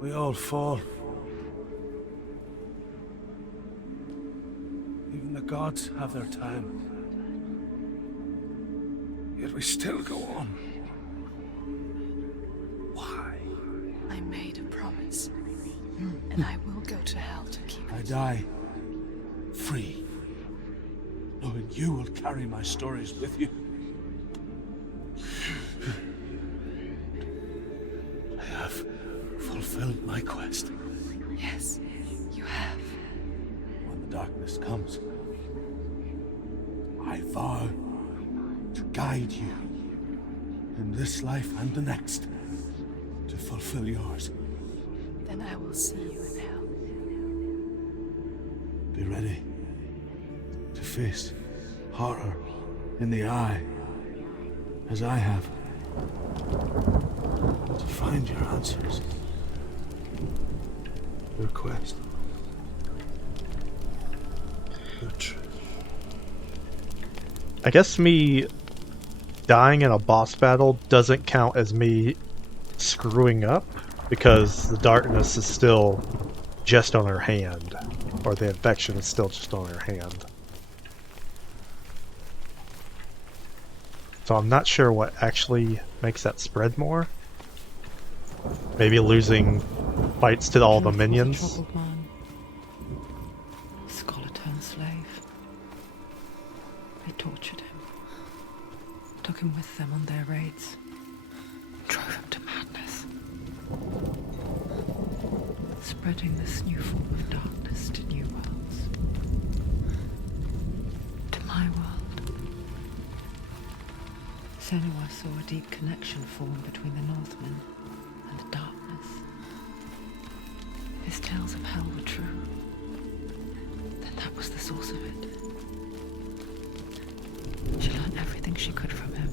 we all fall. Even the gods have their time. Yet we still go on. Why? I made a promise, and I will go to hell to keep I it. die free, knowing you will carry my stories with you. I have fulfilled my quest. Yes, you have. When the darkness comes, I vow to guide you in this life and the next to fulfill yours. Then I will see you in hell. Be ready to face horror in the eye, as I have. To find your answers. Your quest. Your truth. I guess me dying in a boss battle doesn't count as me screwing up because the darkness is still just on her hand, or the infection is still just on her hand. So I'm not sure what actually makes that spread more. Maybe losing fights to all the Kenneth was a minions. troubled man. Scholar turned slave. They tortured him, took him with them on their raids, drove him to madness, spreading this new form of darkness to new worlds, to my world. Senua saw a deep connection form between the Northmen and the darkness. His tales of hell were true. Then that was the source of it. She learned everything she could from him,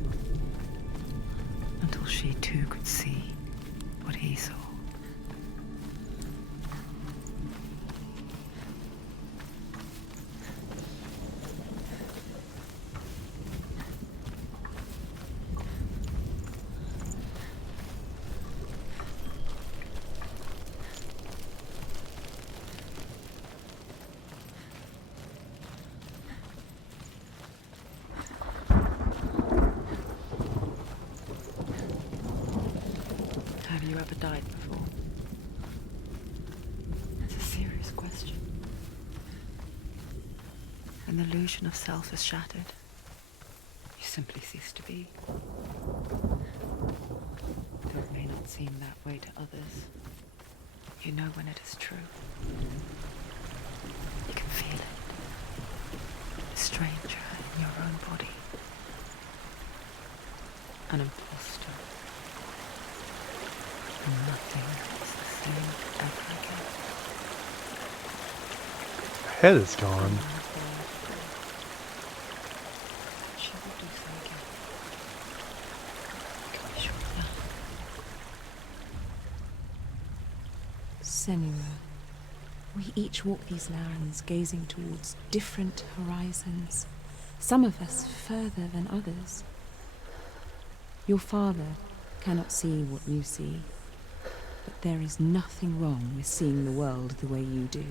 until she too could see what he saw. Have you ever died before? It's a serious question. When the illusion of self is shattered, you simply cease to be. Though it may not seem that way to others, you know when it is true. You can feel it. A stranger in your own body. An imposter. And nothing is the same ever again. Head is gone. She will do so again. Can be sure of that. Senua, we each walk these lands gazing towards different horizons, some of us further than others. Your father cannot see what you see, but there is nothing wrong with seeing the world the way you do.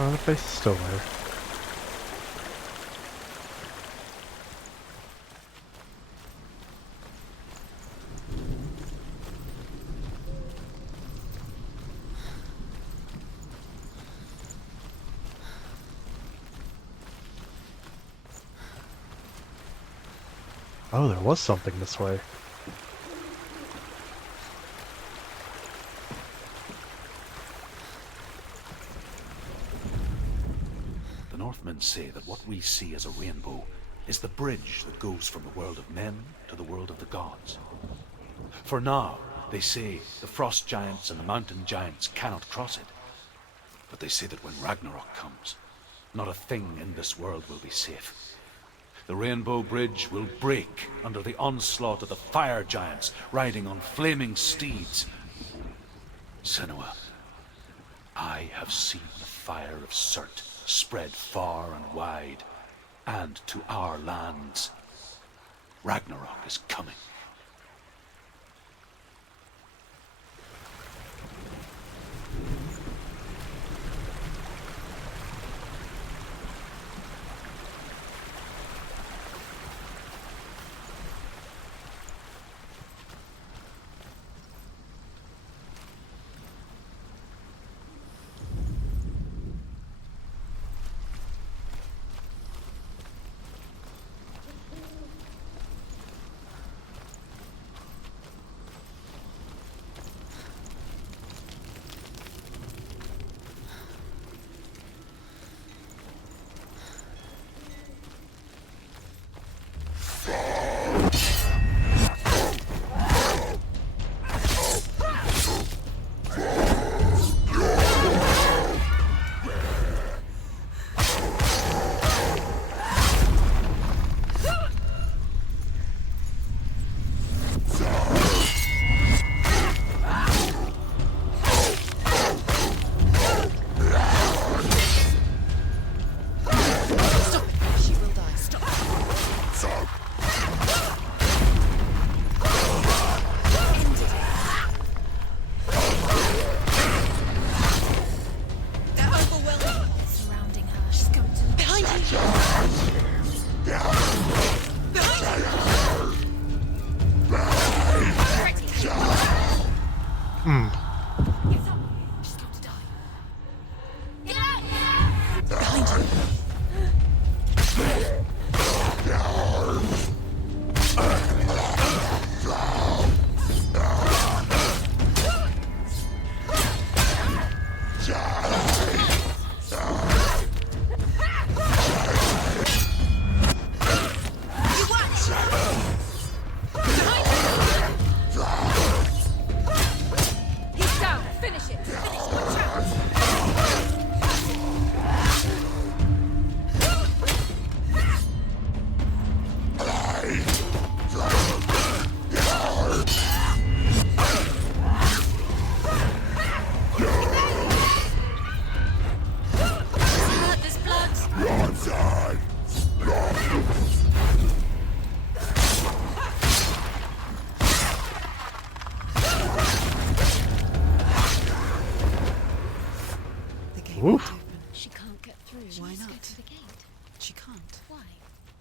Oh, the face is still there. Oh, there was something this way. The Northmen say that what we see as a rainbow is the bridge that goes from the world of men to the world of the gods. For now, they say the frost giants and the mountain giants cannot cross it. But they say that when Ragnarok comes, not a thing in this world will be safe. The Rainbow Bridge will break under the onslaught of the fire giants riding on flaming steeds. Senua, I have seen the fire of Surt spread far and wide, and to our lands. Ragnarok is coming. Oof. She can't get through. Why Let's not? Go to the gate. She can't. Why?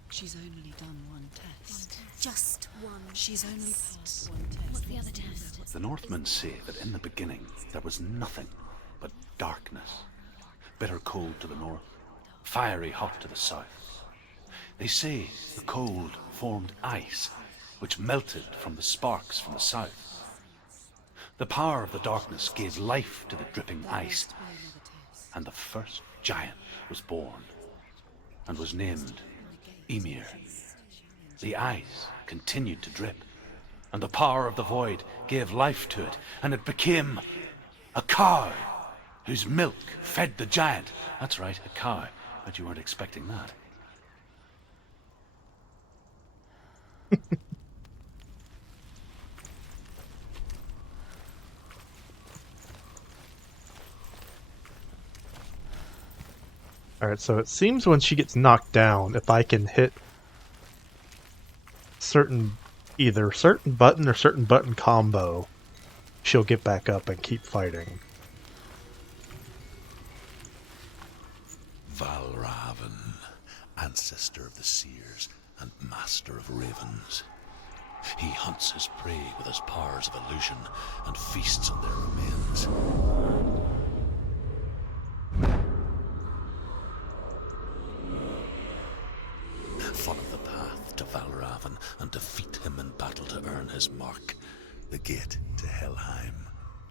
She's only done one test. Just one. She's only test. passed one test. What's the other test? The Northmen say that in the beginning there was nothing but darkness. Bitter cold to the north, fiery hot to the south. They say the cold formed ice, which melted from the sparks from the south. The power of the darkness gave life to the dripping ice, and the first giant was born, and was named Ymir. The ice continued to drip, and the power of the void gave life to it, and it became a cow, whose milk fed the giant. That's right, a cow. Bet you weren't expecting that. Alright, so it seems when she gets knocked down, if I can hit either certain button or certain button combo, she'll get back up and keep fighting. Valravan, ancestor of the seers and master of ravens. He hunts his prey with his powers of illusion and feasts on their remains. Follow the path to Valravan. Raven and defeat him in battle to earn his mark. The gate to Helheim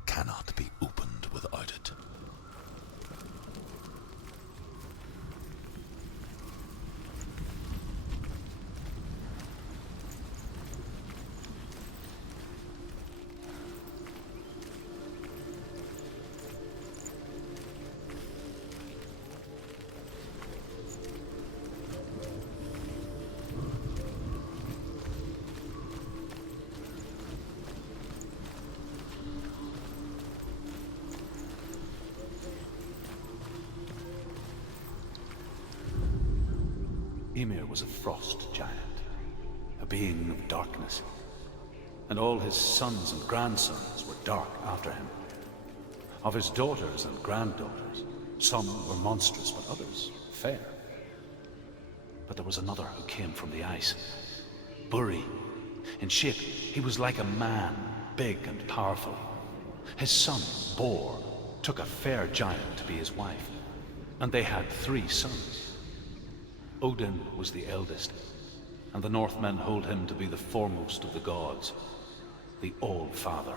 cannot be opened without it. Ymir was a frost giant, a being of darkness, and all his sons and grandsons were dark after him. Of his daughters and granddaughters, some were monstrous, but others fair. But there was another who came from the ice. Buri. In shape, he was like a man, big and powerful. His son, Bor, took a fair giant to be his wife, and they had 3 sons. Odin was the eldest, and the Northmen hold him to be the foremost of the gods, the All-Father.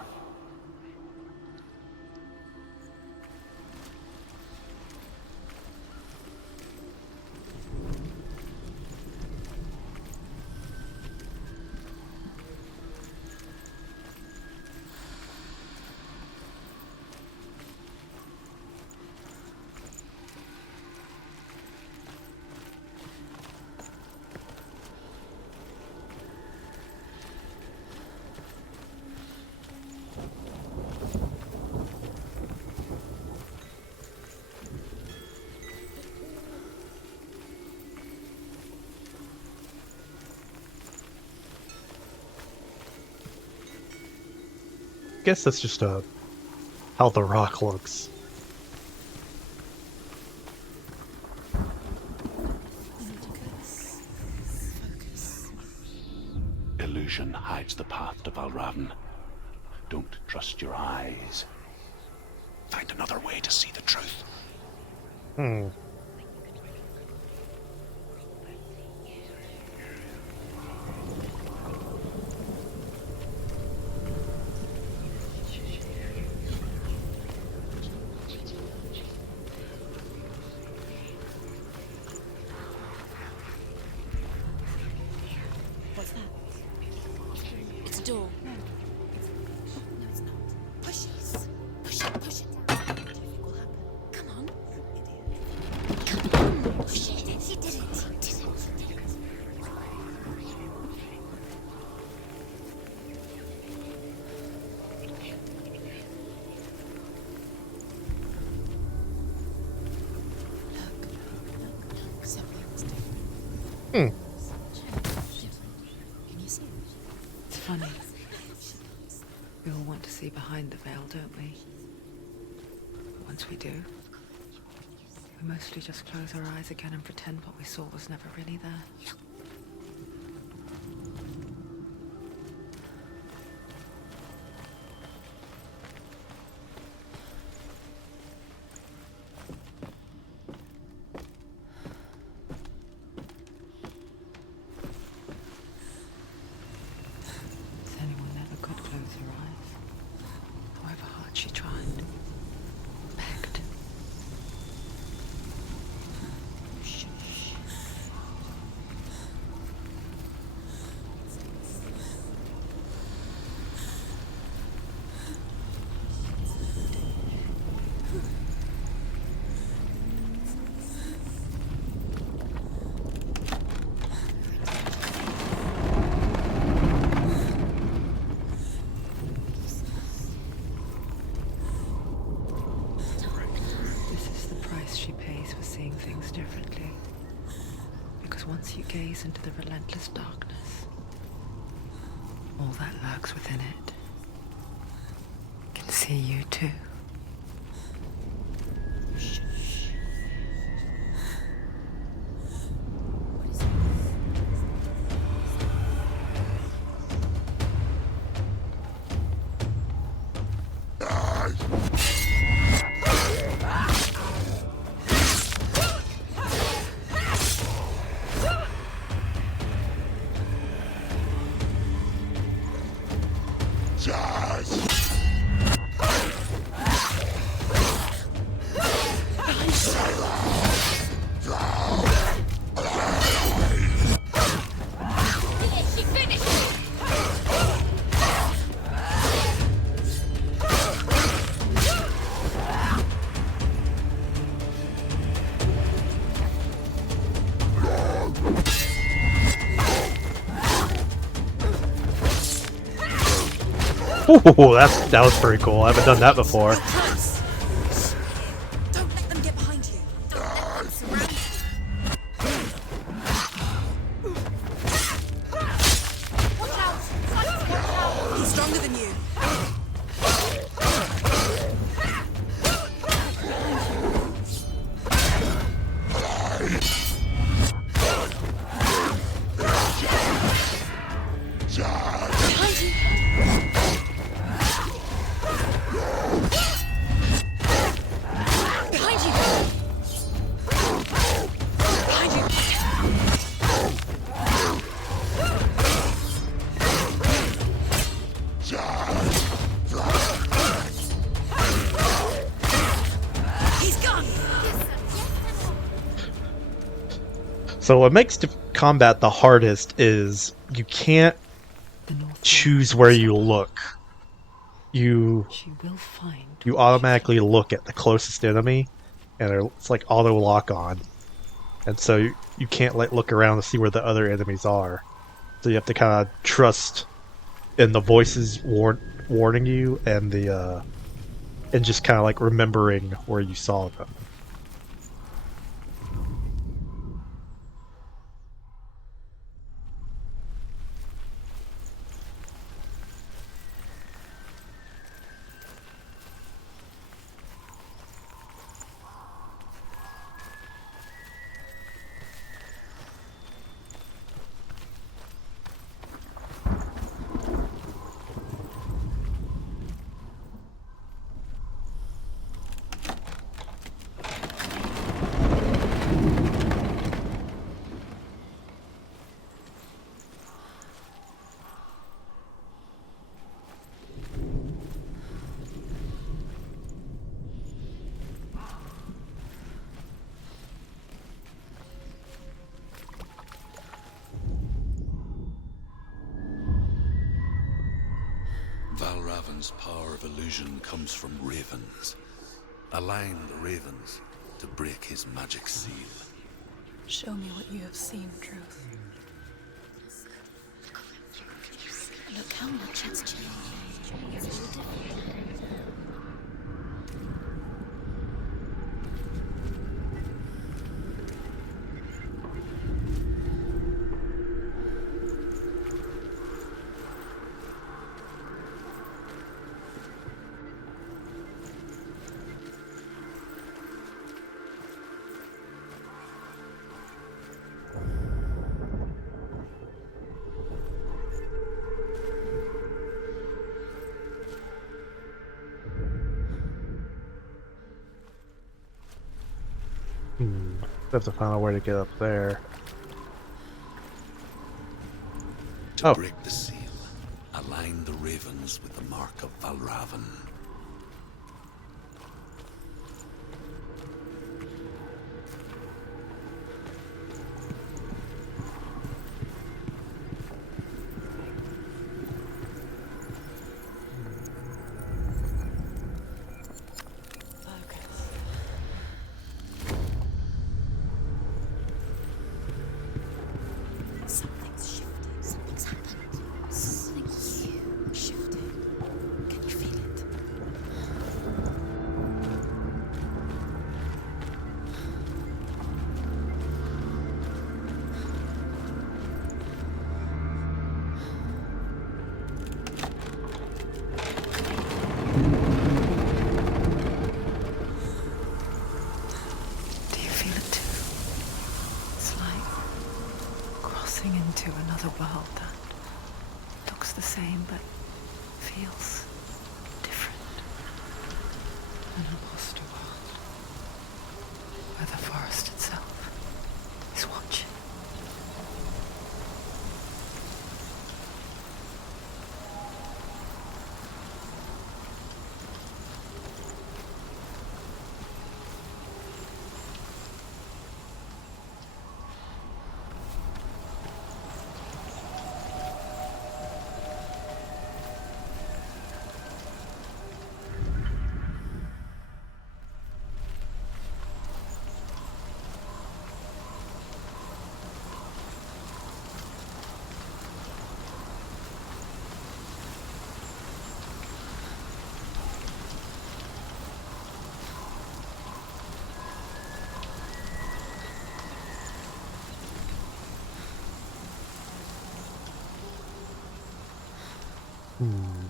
Guess that's just how the rock looks. Focus. Illusion hides the path to Valravn. Don't trust your eyes. Find another way to see the truth. What's that? It's a door. No, it's not. Push it. Push it. Push it. What do you think will happen? Come on. Idiot. Come on. Push it. He did it. He did it. He did it. Look. Something's different. Can you see it? It's funny. We all want to see behind the veil, don't we? Once we do, we mostly just close our eyes again and pretend what we saw was never really there. Senua never could close her eyes, however hard she tried, begged. This is the price she pays for seeing things differently. Because once you gaze into the relentless darkness, all that lurks within it can see you too. She finished! Ooh, that was pretty cool. I haven't done that before. Close. Don't let them get behind you. Don't let them surround you. Watch out! Silence, watch out! He's stronger than you. Behind you. Behind you. Behind you. He's gone. So what makes the combat the hardest is you can't The North choose where you look. You She will find. you automatically look at the closest enemy, and it's like auto lock on, and so you can't like look around to see where the other enemies are. So you have to kind of trust in the voices warning you, and the and just kind of like remembering where you saw them. Valravan's power of illusion comes from ravens. Align the ravens to break his magic seal. Show me what you have seen, Truth. Look how much it's changed. It's all different. Have to find a way to get up there. To Oh. break the seal, align the ravens with the mark of Valravan. Something's shifted. Something's happened. Something huge shifted. Can you feel it? Do you feel it too? It's like crossing into another world that looks the same but feels different. An imposter world where the forest itself is watching. Hmm.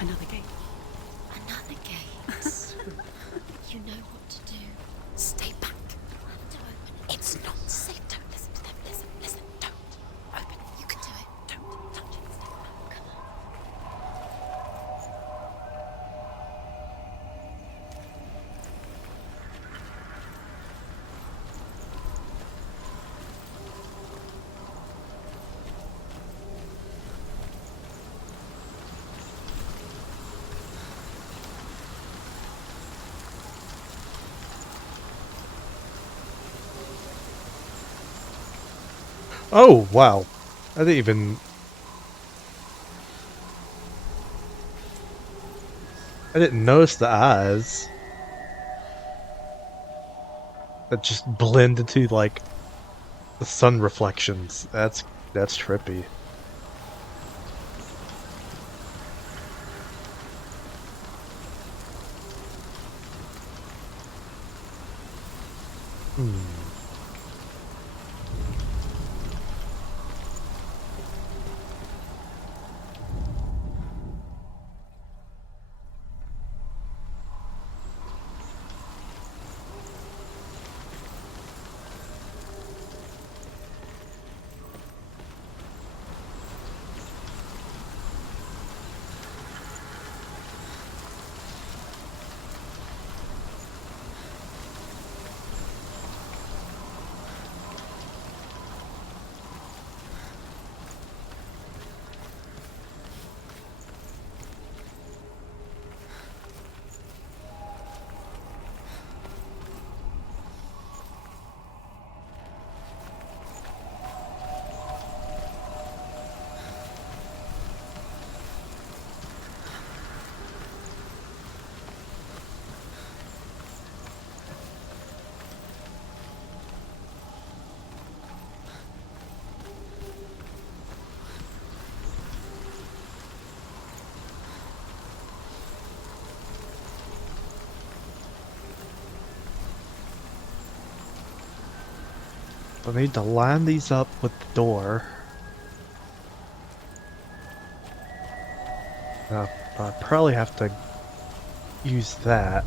Another gate. Another gate. You know what to do. Stay back. You have to open it. It's not safe. Don't listen to them. Listen. Don't. Open it. You can do it. Don't touch it. Step back. Come on. Oh, wow. I didn't even... I didn't notice the eyes. That just blend into, like, the sun reflections. That's trippy. Hmm. I need to line these up with the door. I probably have to use that.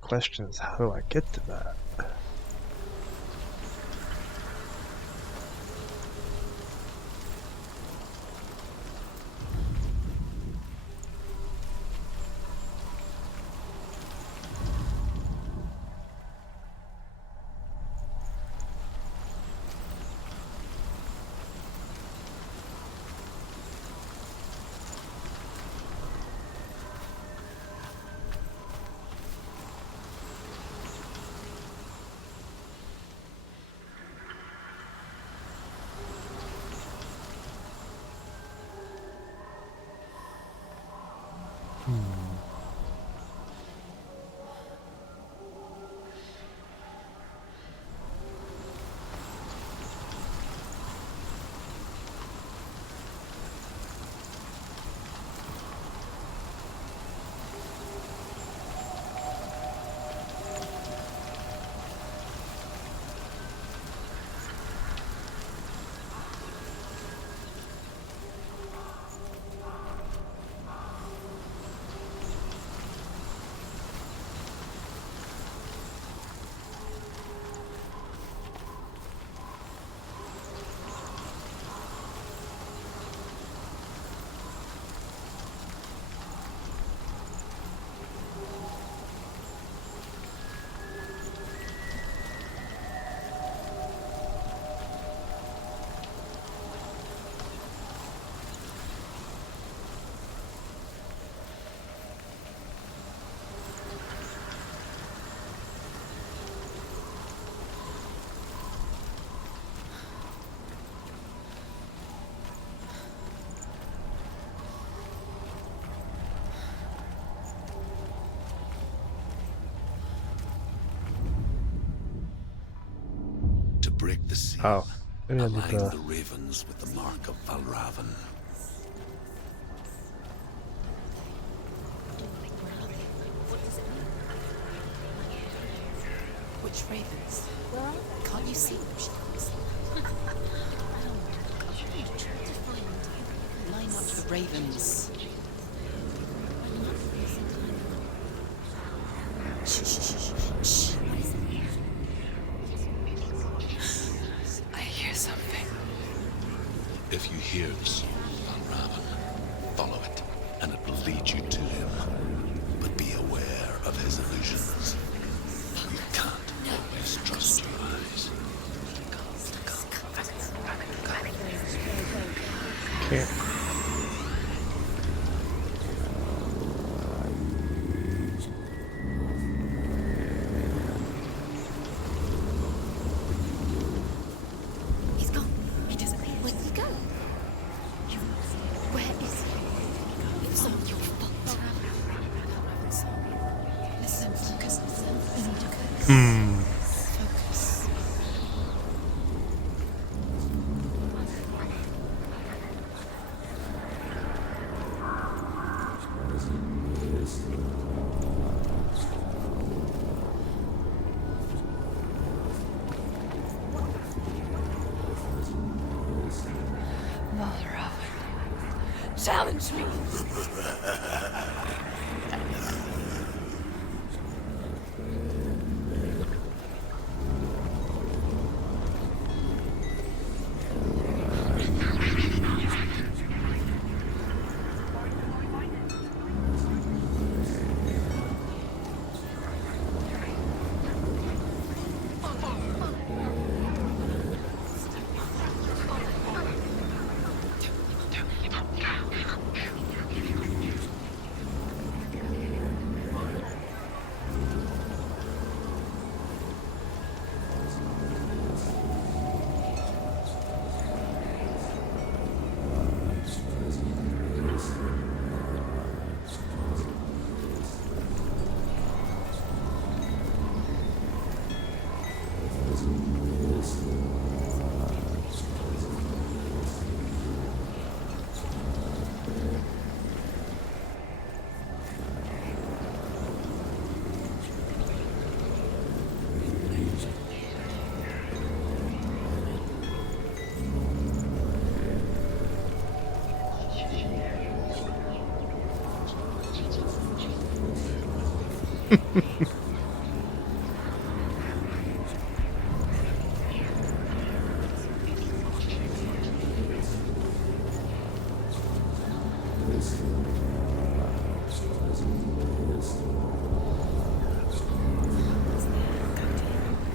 Question is, how do I get to that? break the seal, Oh, maybe I need align to. the ravens with the mark of Valravan. Which ravens? Can't you see them? Line up the ravens. Shh, shh, shh, shh. I hear something. If you hear the song of Valravan, follow it, and it will lead you to him. But be aware of his illusions. You can't always trust your eyes. Can't. He's gone. He disappeared. Where did he go? Where is he? It's all your fault. Listen, focus. Hmm. Focus. Challenge me.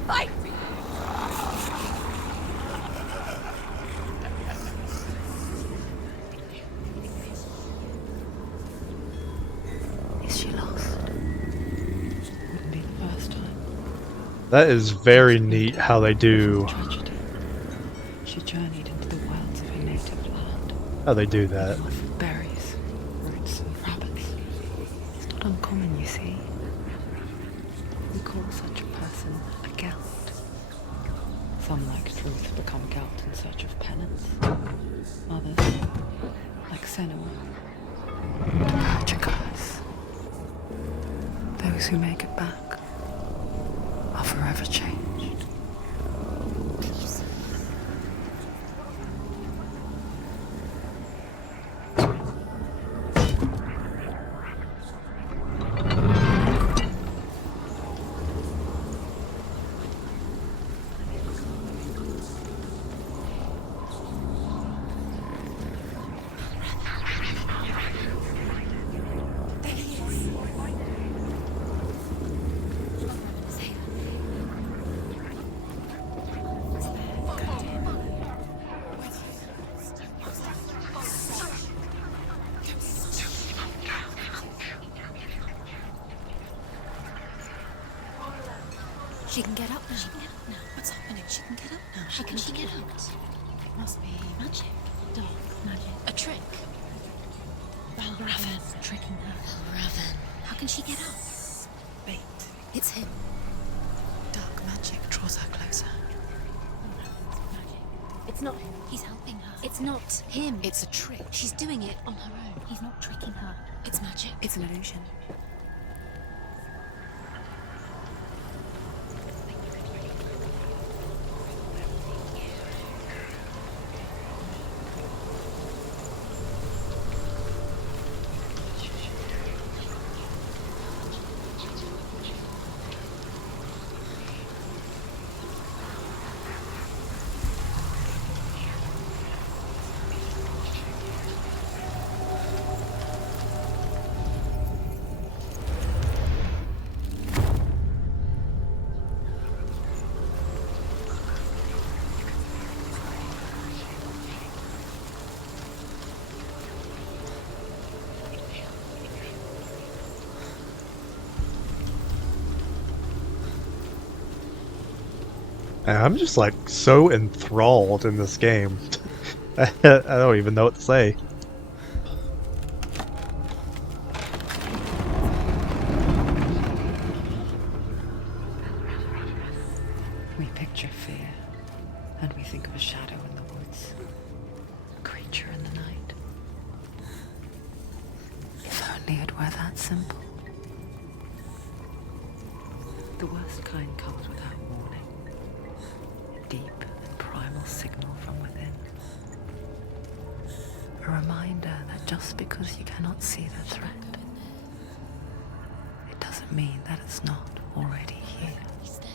Fight me. Is she lost? Wouldn't be the first time. That is very neat how they do Tragedy. She journeyed into the wilds of her native land. how they do that. Off of berries, roots, and rabbits. It's not uncommon, you see. We call such a person a Gelt. Some, like Truth, become Gelt in search of penance. Others, like Senua, catch a curse. Those who make it back are forever changed. She can get up now. She can get up now. What's happening? She can get up now. How can she get out? It must be magic. Dark magic. A trick. Valravan tricking her. Valravan. How can she get out? Bait. It's him. Dark magic draws her closer. not. He's helping her. It's not him. It's a trick. She's doing it on her own. He's not tricking her. It's magic. It's an illusion. And I'm just like so enthralled in this game. I don't even know what to say. We picture fear, and we think of a shadow in the woods, a creature in the night. If only it were that simple. The worst kind comes without warning. A deep and primal signal from within. A reminder that just because you cannot see the threat, it doesn't mean that it's not already here. He's there.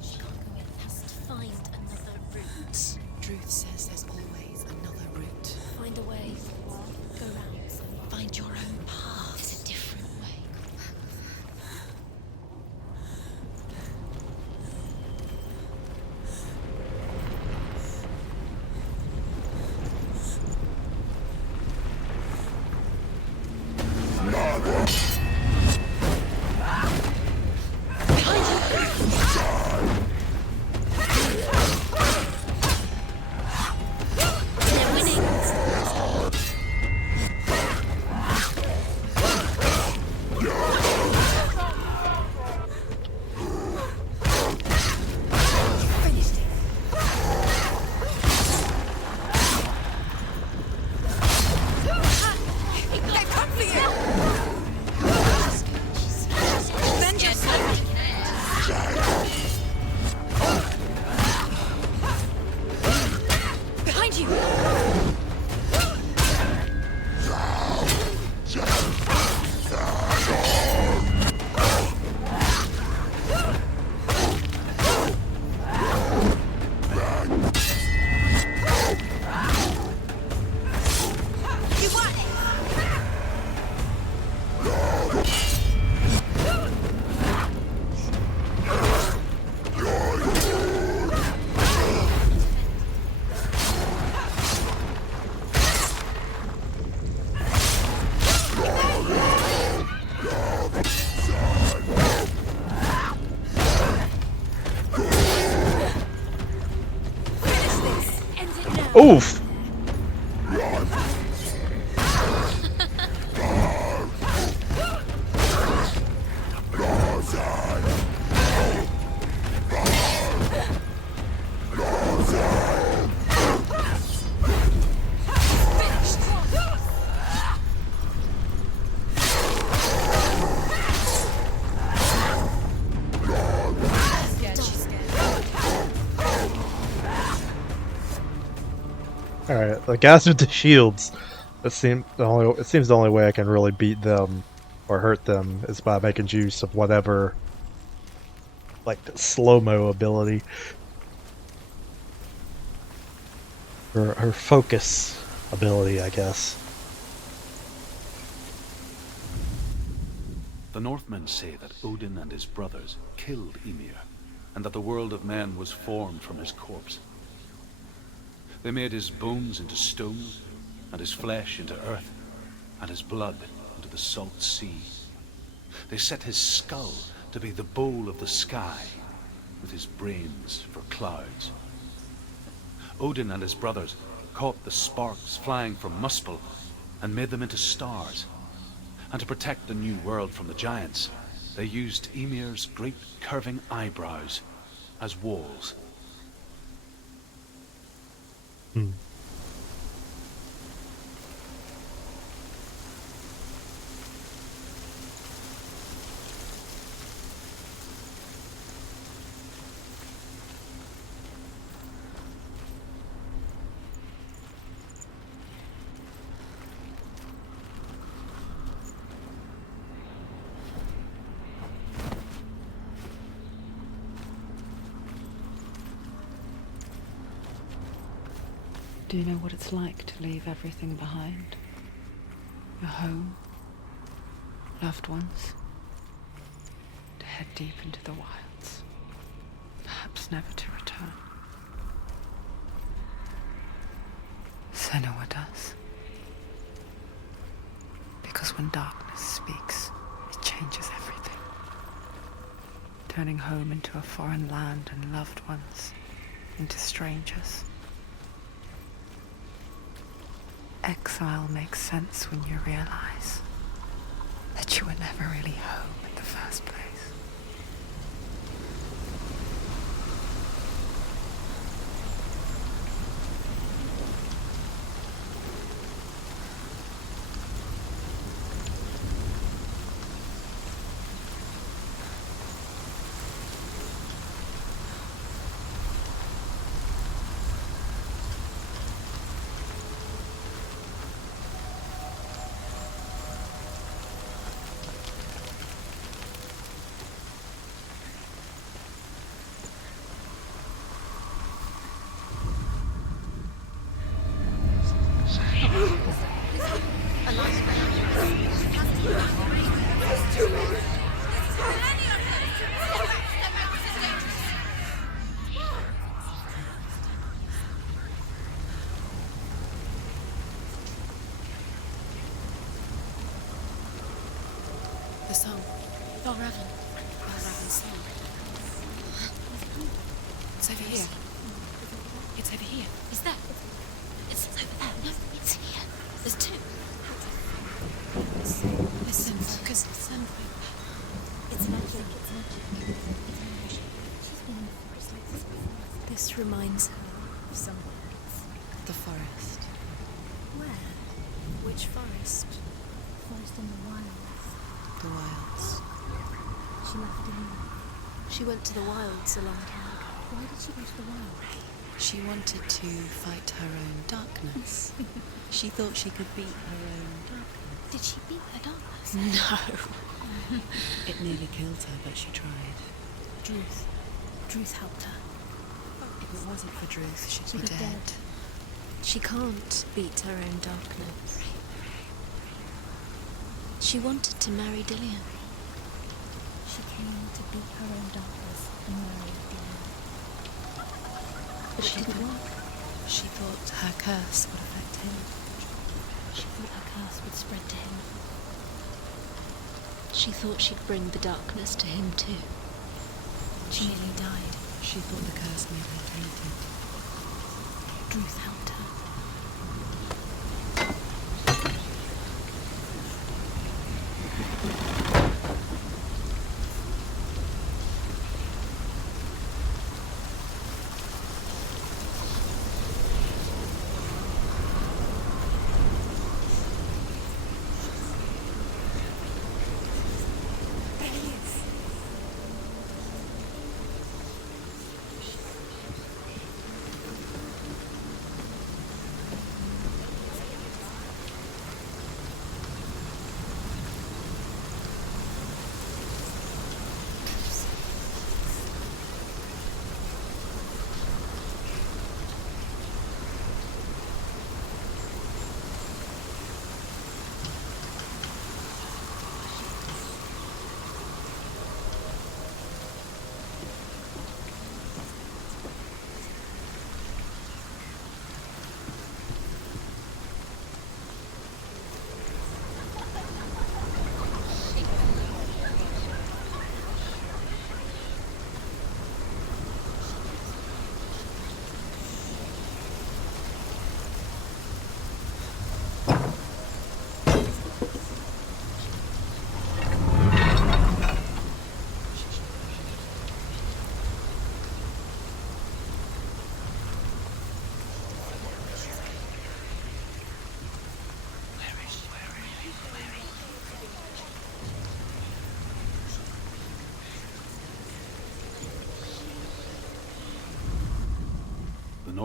She can't go in. Has to find another route. Truth says there's always another route. Find a way. Go round. Find your own path. There's a different way. They're winning. They've come for you! Vengeance! Behind you! You got it! End it now. Oof! Alright, like as with the shields, it seems the only way I can really beat them or hurt them is by making use of whatever, like the slow-mo ability. Her focus ability, I guess. The Northmen say that Odin and his brothers killed Ymir, and that the world of men was formed from his corpse. They made his bones into stone, and his flesh into earth, and his blood into the salt sea. They set his skull to be the bowl of the sky, with his brains for clouds. Odin and his brothers caught the sparks flying from Muspel and made them into stars. And to protect the new world from the giants, they used Ymir's great curving eyebrows as walls. Hmm. Do you know what it's like to leave everything behind? Your home, loved ones, to head deep into the wilds, perhaps never to return. Senua does. Because when darkness speaks, it changes everything. Turning home into a foreign land and loved ones into strangers. Exile makes sense when you realize that you were never really home in the first place. The song. Valravan. Valravan's song. It's over here. It's over here. Is that? It's over there. No, it's here. There's two. Listen, focus. It's magic. It's magic. She's been in the forest like this before. This reminds her of somewhere else. The forest. Where? Which forest? Forest in the wilds. The wilds. She left in. She went to the wilds a long time ago. Why did she go to the wilds? She wanted to fight her own darkness. She thought she could beat her own darkness. Did she beat her darkness? No. It nearly killed her, but she tried. Druth. Druth helped her. If it wasn't for Druth, she'd She'd be be dead. She can't beat her own darkness. She wanted to marry Dillian. She came to beat her own darkness and marry Dillian. But it didn't work. She thought her curse would affect him. She thought her curse would spread to him. She thought she'd bring the darkness to him too. She nearly died. She thought the curse made her tainted. Druth helped her.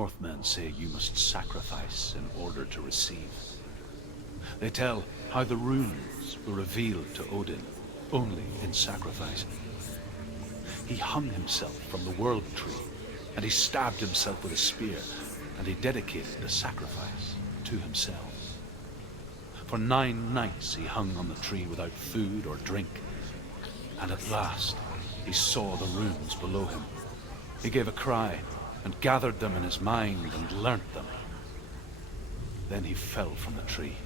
Northmen say you must sacrifice in order to receive. They tell how the runes were revealed to Odin only in sacrifice. He hung himself from the world tree, and he stabbed himself with a spear, and he dedicated the sacrifice to himself. For 9 nights he hung on the tree without food or drink, and at last he saw the runes below him. He gave a cry, and gathered them in his mind and learnt them. Then he fell from the tree.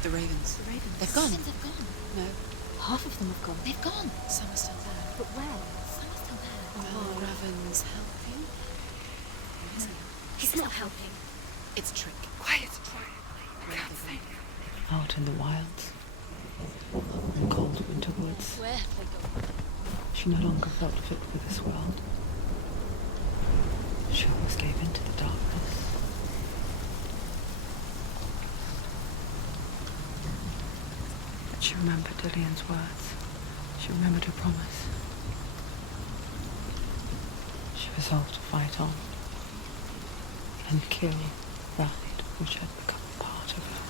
The ravens. The ravens. They've gone. They've gone. No. Half of them have gone. They've gone. Some are still there. But where? Some are still there. Will Raven's helping? He's not helping. It's Trick. Quiet. Where have they gone? Out in the wilds. In cold winter woods. Where have they gone? She no longer felt fit for this world. She almost gave in to the darkness. But she remembered Lillian's words. She remembered her promise. She resolved to fight on and kill that which had become part of her.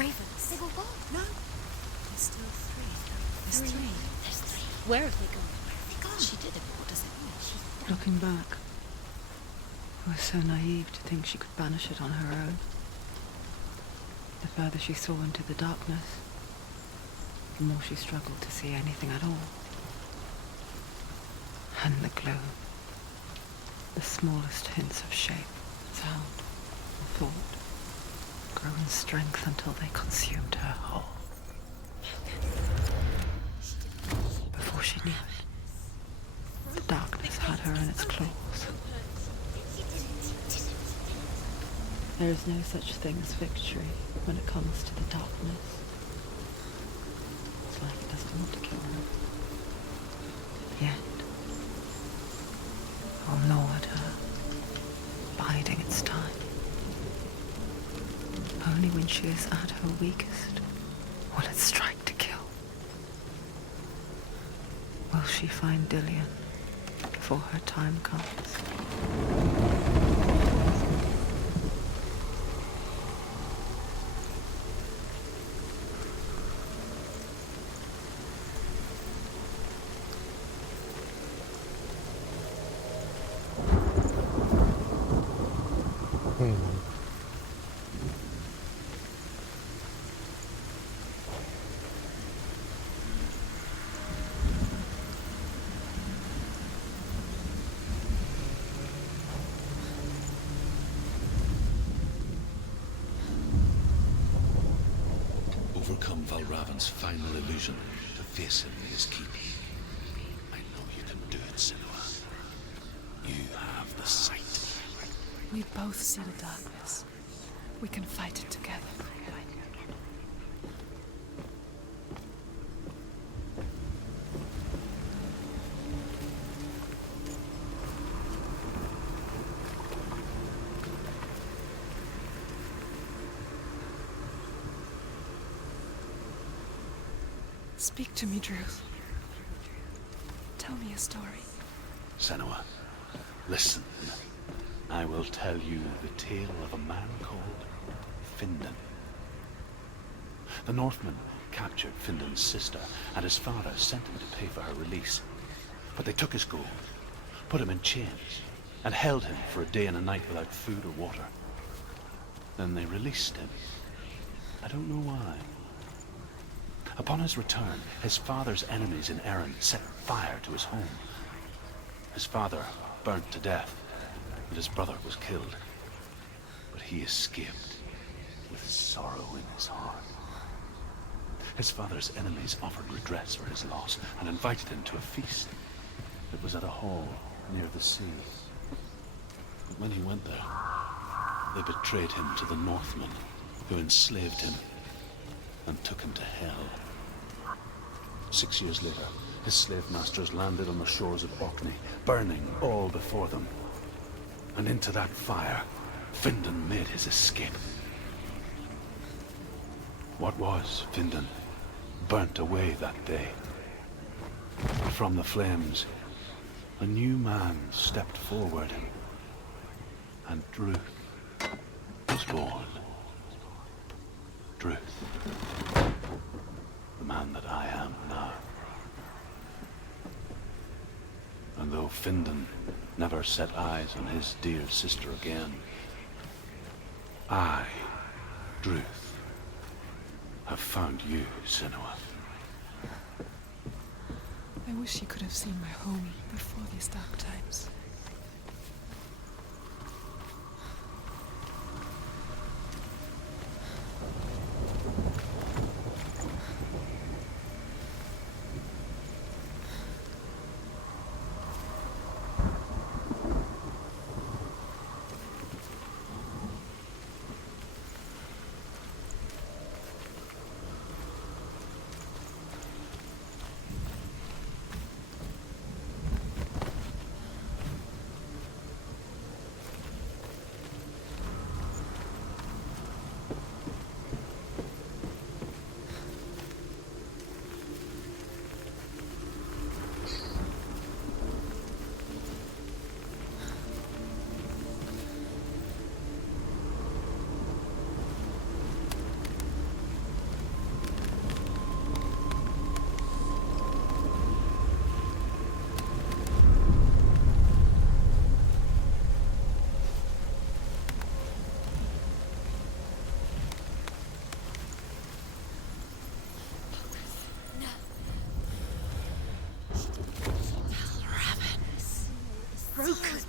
ravens. They've all gone. No. There's still three. There's three. There's three. Where have they gone? Where have they gone? She did it. What does it mean? Looking back, I was so naive to think she could banish it on her own. The further she saw into the darkness, the more she struggled to see anything at all. And the gloom, the smallest hints of shape, sound, and thought, grew in strength until they consumed her whole. Before she knew it, the darkness had her in its claws. There is no such thing as victory when it comes to the darkness. It's like it doesn't want to kill her. Yet, I'll gnaw at her, biding its time. Only when she is at her weakest will it strike to kill. Will she find Dillion before her time comes? Overcome Valravan's final illusion to face him in his keep. I know you can do it, Senua. You have the sight. We both see the darkness. We can fight it together. Speak to me, Druth. Tell me a story. Senua, listen. I will tell you the tale of a man called Findan. The Northmen captured Findan's sister, and his father sent him to pay for her release. But they took his gold, put him in chains, and held him for a day and a night without food or water. Then they released him. I don't know why. Upon his return, his father's enemies in Erin set fire to his home. His father burnt to death, and his brother was killed. But he escaped with sorrow in his heart. His father's enemies offered redress for his loss and invited him to a feast. It was at a hall near the sea. But when he went there, they betrayed him to the Northmen, who enslaved him and took him to hell. 6 years later, his slave masters landed on the shores of Orkney, burning all before them. And into that fire, Findan made his escape. What was Findan burnt away that day. From the flames, a new man stepped forward, and Druth was born. Druth, the man that I am now. And though Findan never set eyes on his dear sister again, I, Druth, have found you, Senua. I wish you could have seen my home before these dark times.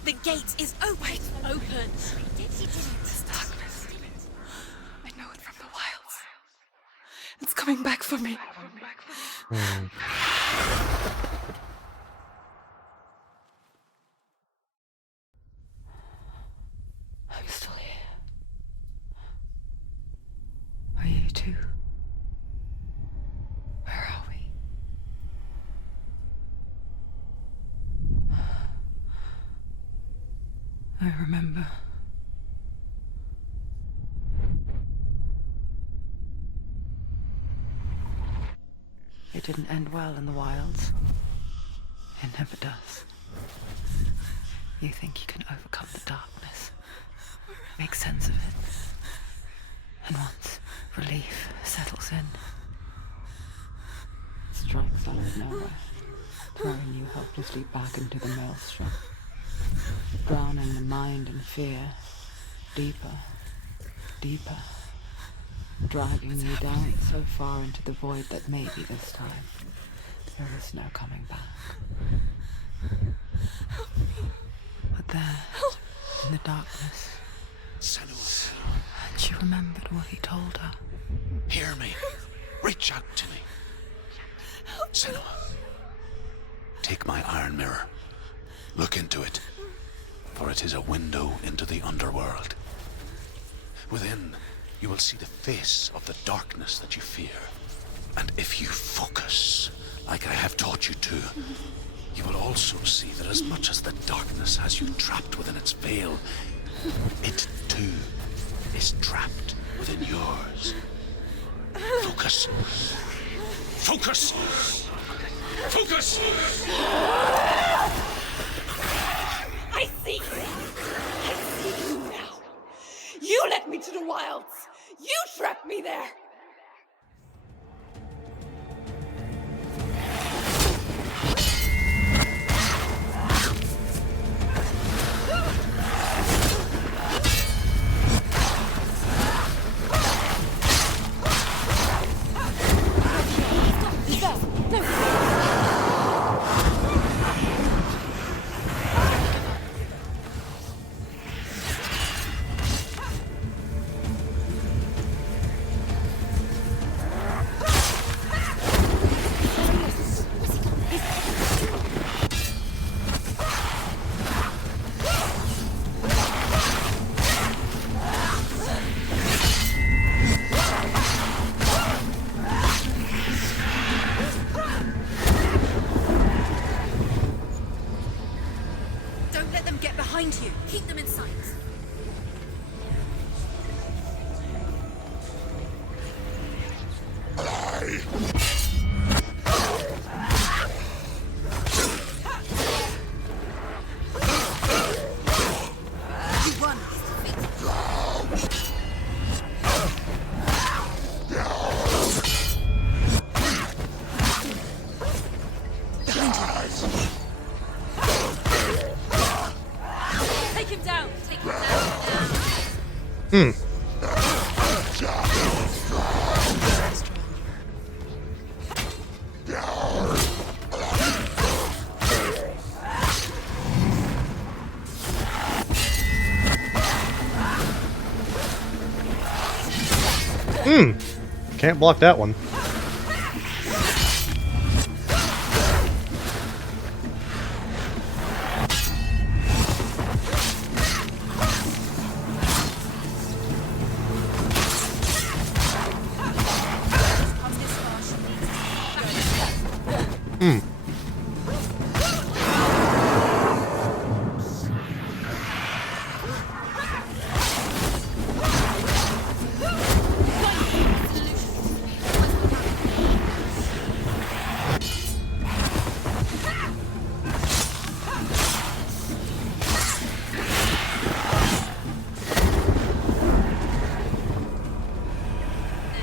The gate is open. Open. This darkness. I know it from the wilds. It's coming back for me. I'm still here. Are you too? Where are we? I remember. It didn't end well in the wilds. It never does. You think you can overcome the darkness, make sense of it, and once relief settles in, it strikes out of nowhere, throwing you helplessly back into the maelstrom, drowning the mind in fear, deeper, deeper, dragging you down so far into the void that maybe this time there is no coming back. But there, in the darkness, Senua, she remembered what he told her. hear me. Reach out to me. Senua, take my iron mirror. Look into it, for it is a window into the underworld. Within, you will see the face of the darkness that you fear. And if you focus, like I have taught you to, you will also see that as much as the darkness has you trapped within its veil, it too is trapped within yours. Focus. Focus! Focus! I see you. I see you now. You led me to the wilds. You trapped me there. Don't let them get behind you. Keep them in sight. You won. Take him down. Take him down. Can't block that one.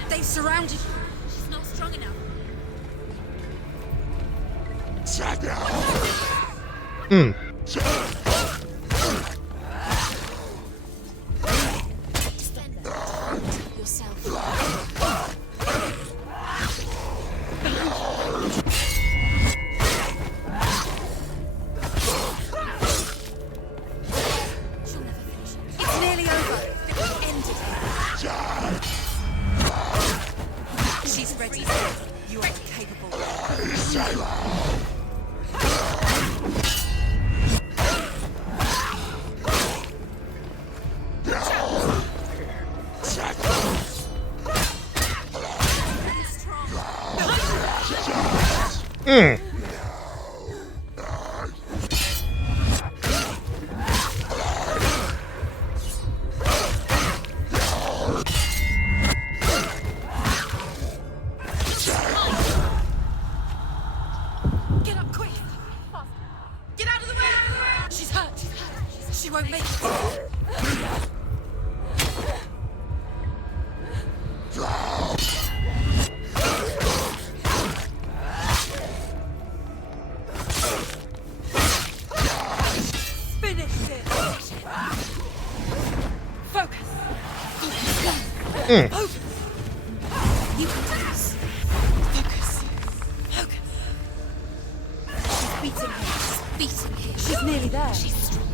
They've surrounded you. She's not strong enough. Yourself. ready. You are capable. Get up quick! Get out of the way! She's hurt. She won't make it. Finish it! Focus! Focus! You can do this. Focus. Focus. She's beating him. She's beating him. She's nearly there. She's strong.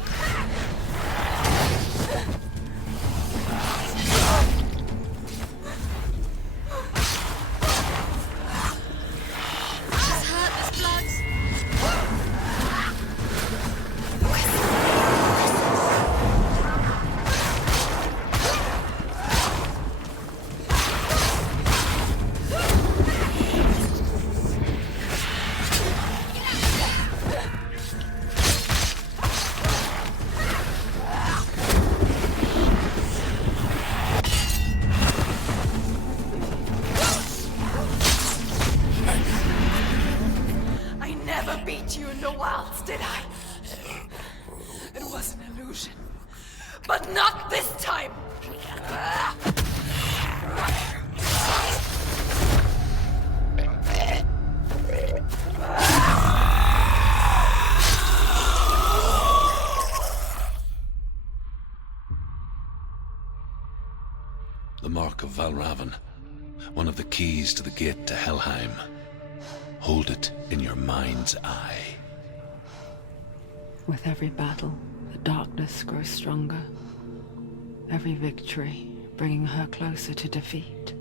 She's hurt. There's blood. I never beat you in the wilds, did I? It was an illusion. But not this time! The Mark of Valravan, one of the keys to the gate to Helheim. Hold it in your mind's eye. With every battle, the darkness grows stronger. Every victory bringing her closer to defeat.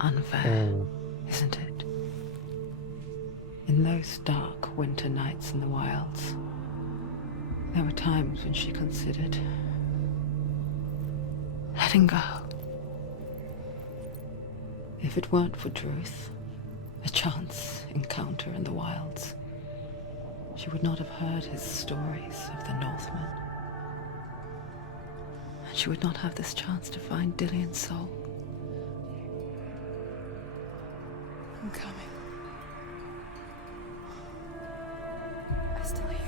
Unfair, isn't it? In those dark winter nights in the wilds, there were times when she considered letting go. If it weren't for Druth, a chance encounter in the wilds, she would not have heard his stories of the Northmen. And she would not have this chance to find Dillion's soul. I'm coming. I still hear you.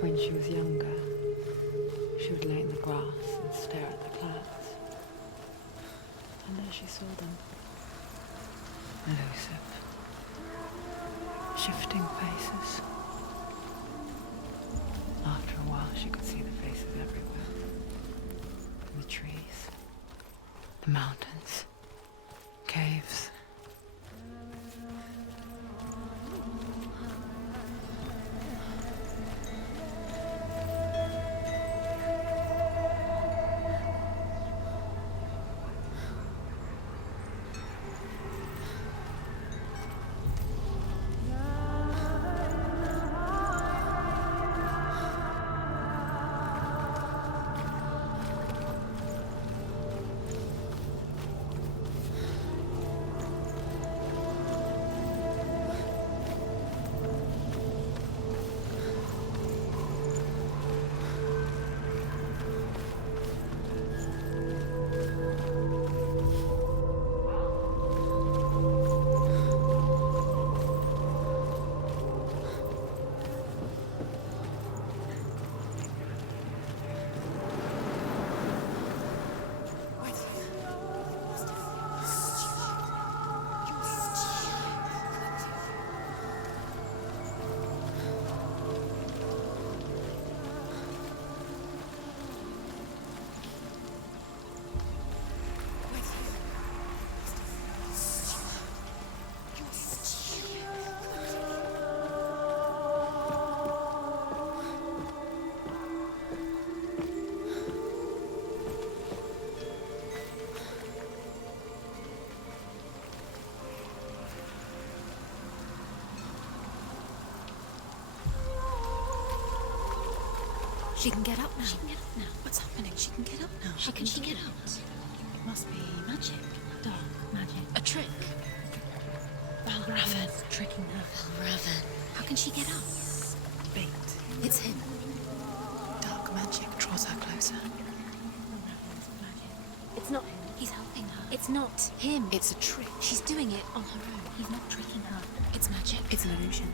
When she was younger, she would lay in the grass and stare at the clouds. And there she saw them. Elusive. Shifting faces. After a while, she could see the faces everywhere. In the trees, the mountains, caves. She can get up now. She can get up now. What's happening? She can get up now. How can she get out? It must be Magic. dark magic. A trick. Valravan tricking her. Raven. How can she get out? Bait. It's him. Dark magic draws her closer. It's not him. He's helping her. It's not him. It's a trick. She's doing it on her own. He's not tricking her. It's magic. It's an illusion.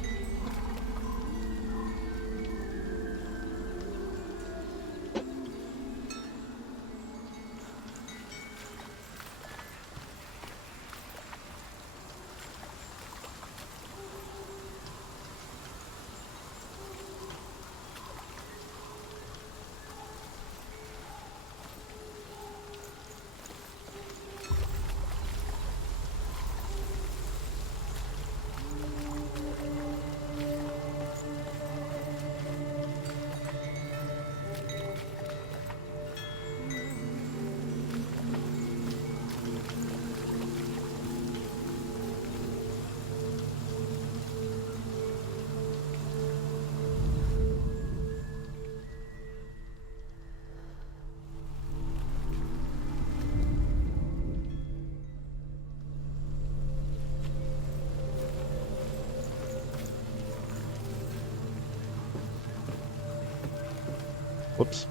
Whoops.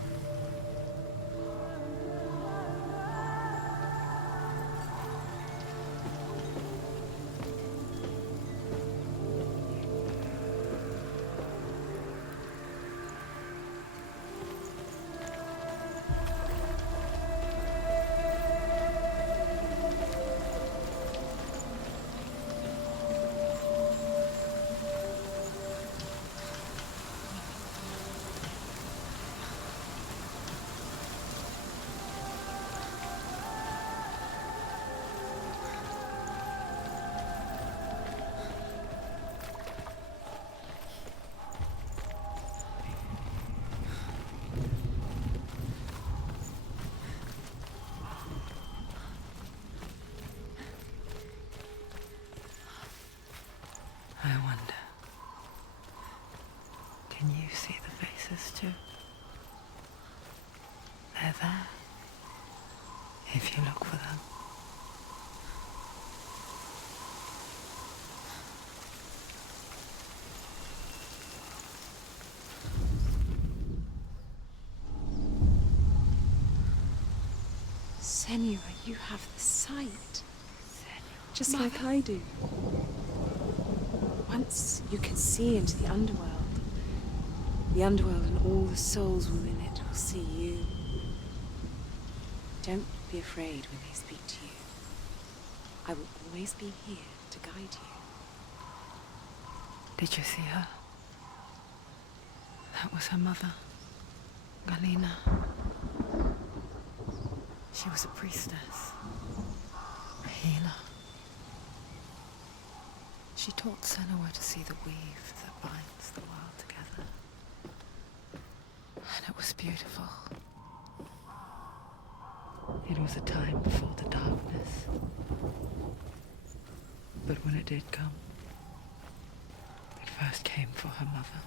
I wonder, can you see the faces too? They're there, if you look for them. Senua, you have the sight. Just like I do. Once you can see into the underworld and all the souls within it will see you. Don't be afraid when they speak to you. I will always be here to guide you. Did you see her? That was her mother, Galina. She was a priestess, a healer. She taught Senua to see the weave that binds the world together. And it was beautiful. It was a time before the darkness. But when it did come, it first came for her mother.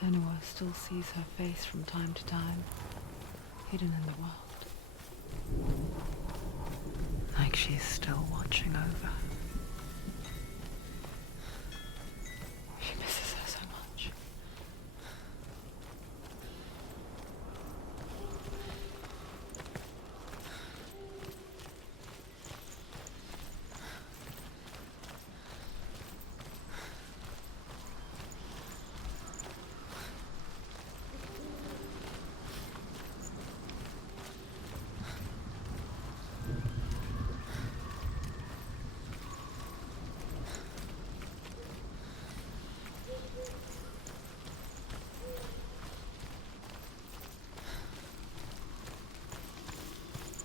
Senua still sees her face from time to time, hidden in the world. Like she's still watching over her. She misses her so much.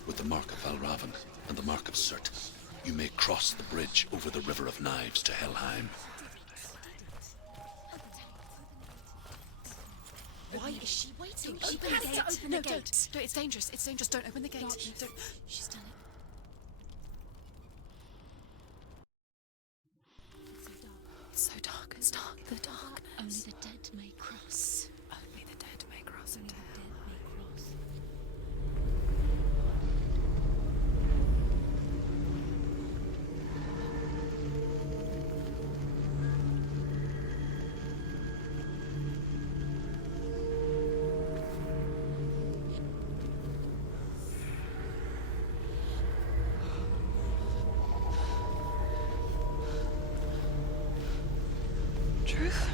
With the mark of Valravan and the mark of Surt, you may cross the bridge over the River of Knives to Helheim. Why is she waiting? Open the gate. Open the gate. No, it's dangerous. It's dangerous. Don't open the gate. Don't. She's done it. It's so dark. It's dark. The dark. Only Only the dead may cross. Only the dead may cross Only into the hell. dead may cross. Truth?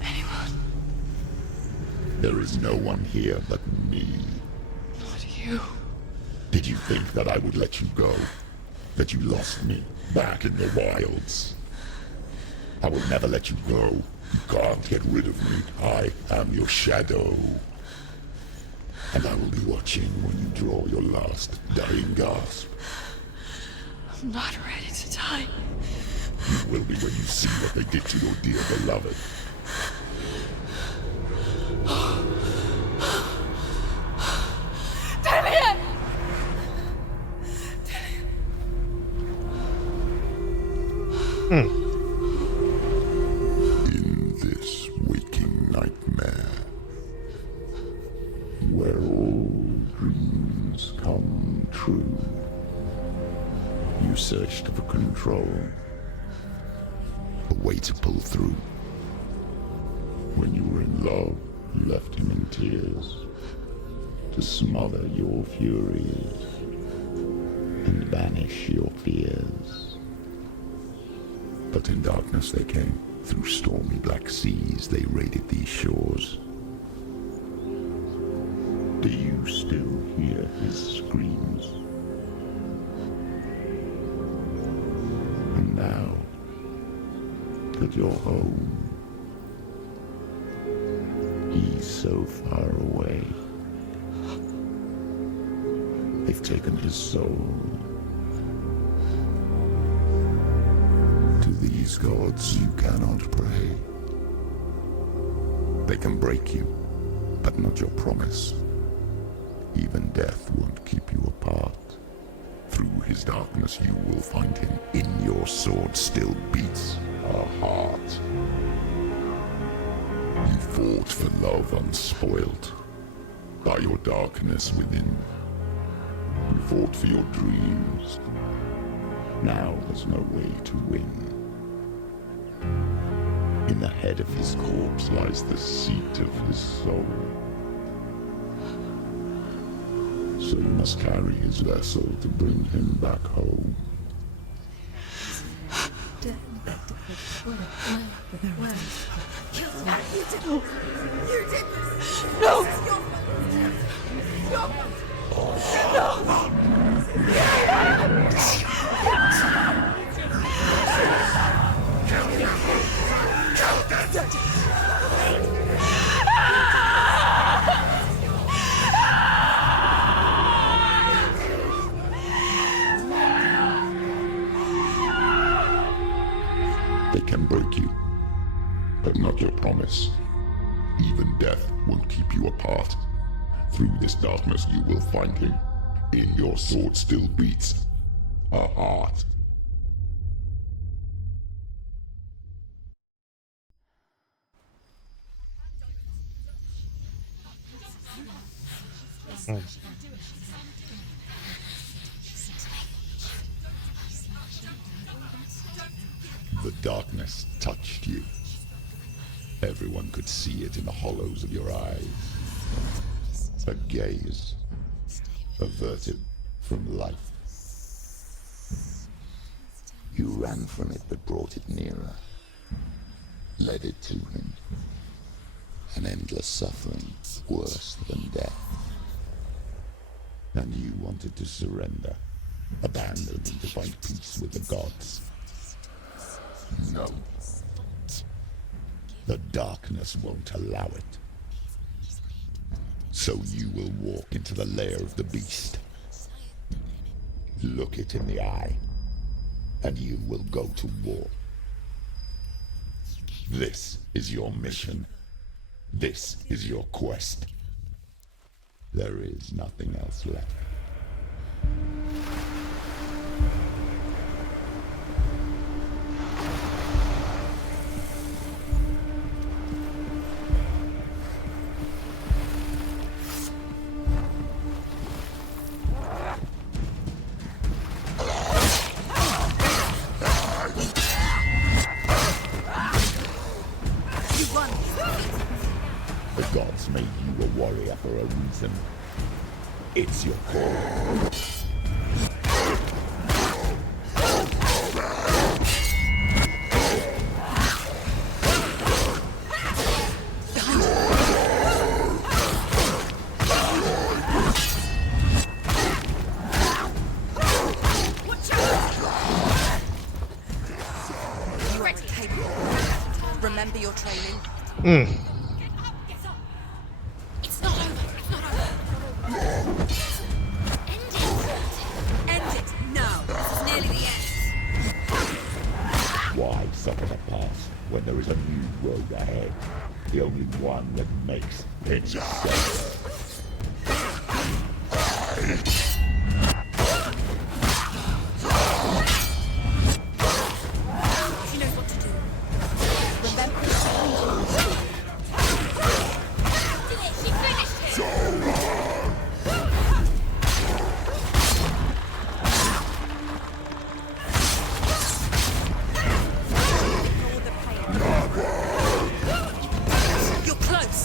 Anyone? There is no one here but me. Not you. Did you think that I would let you go? That you lost me back in the wilds? I will never let you go. You can't get rid of me. I am your shadow. And I will be watching when you draw your last dying gasp. I'm not ready to die. You will be when you see what they did to your dear beloved. Damien! In this waking nightmare, where all dreams come true, you searched for control, a way to pull through. When you were in love, you left him in tears, to smother your furies and banish your fears. But in darkness they came, through stormy black seas they raided these shores. Do you still hear his screams? And now that you're home, he's so far away. They've taken his soul. To these gods you cannot pray. They can break you, but not your promise. Even death won't keep you apart. Through his darkness you will find him. In your sword still beats a heart. You fought for love unspoilt by your darkness within. You fought for your dreams. Now there's no way to win. In the head of his corpse lies the seat of his soul. So you must carry his vessel to bring him back home. They can break you, but not your promise. Even death won't keep you apart. Through this darkness you will find him. In your sword still beats a heart. The darkness touched you. Everyone could see it in the hollows of your eyes. A gaze averted from life. You ran from it but brought it nearer. Led it to him. An endless suffering, worse than death. And you wanted to surrender, abandon and to find peace with the gods. No. The darkness won't allow it. So you will walk into the lair of the beast. Look it in the eye, and you will go to war. This is your mission. This is your quest. There is nothing else left. gods made you a warrior for a reason. It's your call. You are capable. Remember your training. It's not over. It's not over. End it now. This is nearly the end. Why suffer the past when there is a new road ahead? The only one that makes itself. She knows what to do. Remember. She finished it. Ignore the pain. You're close.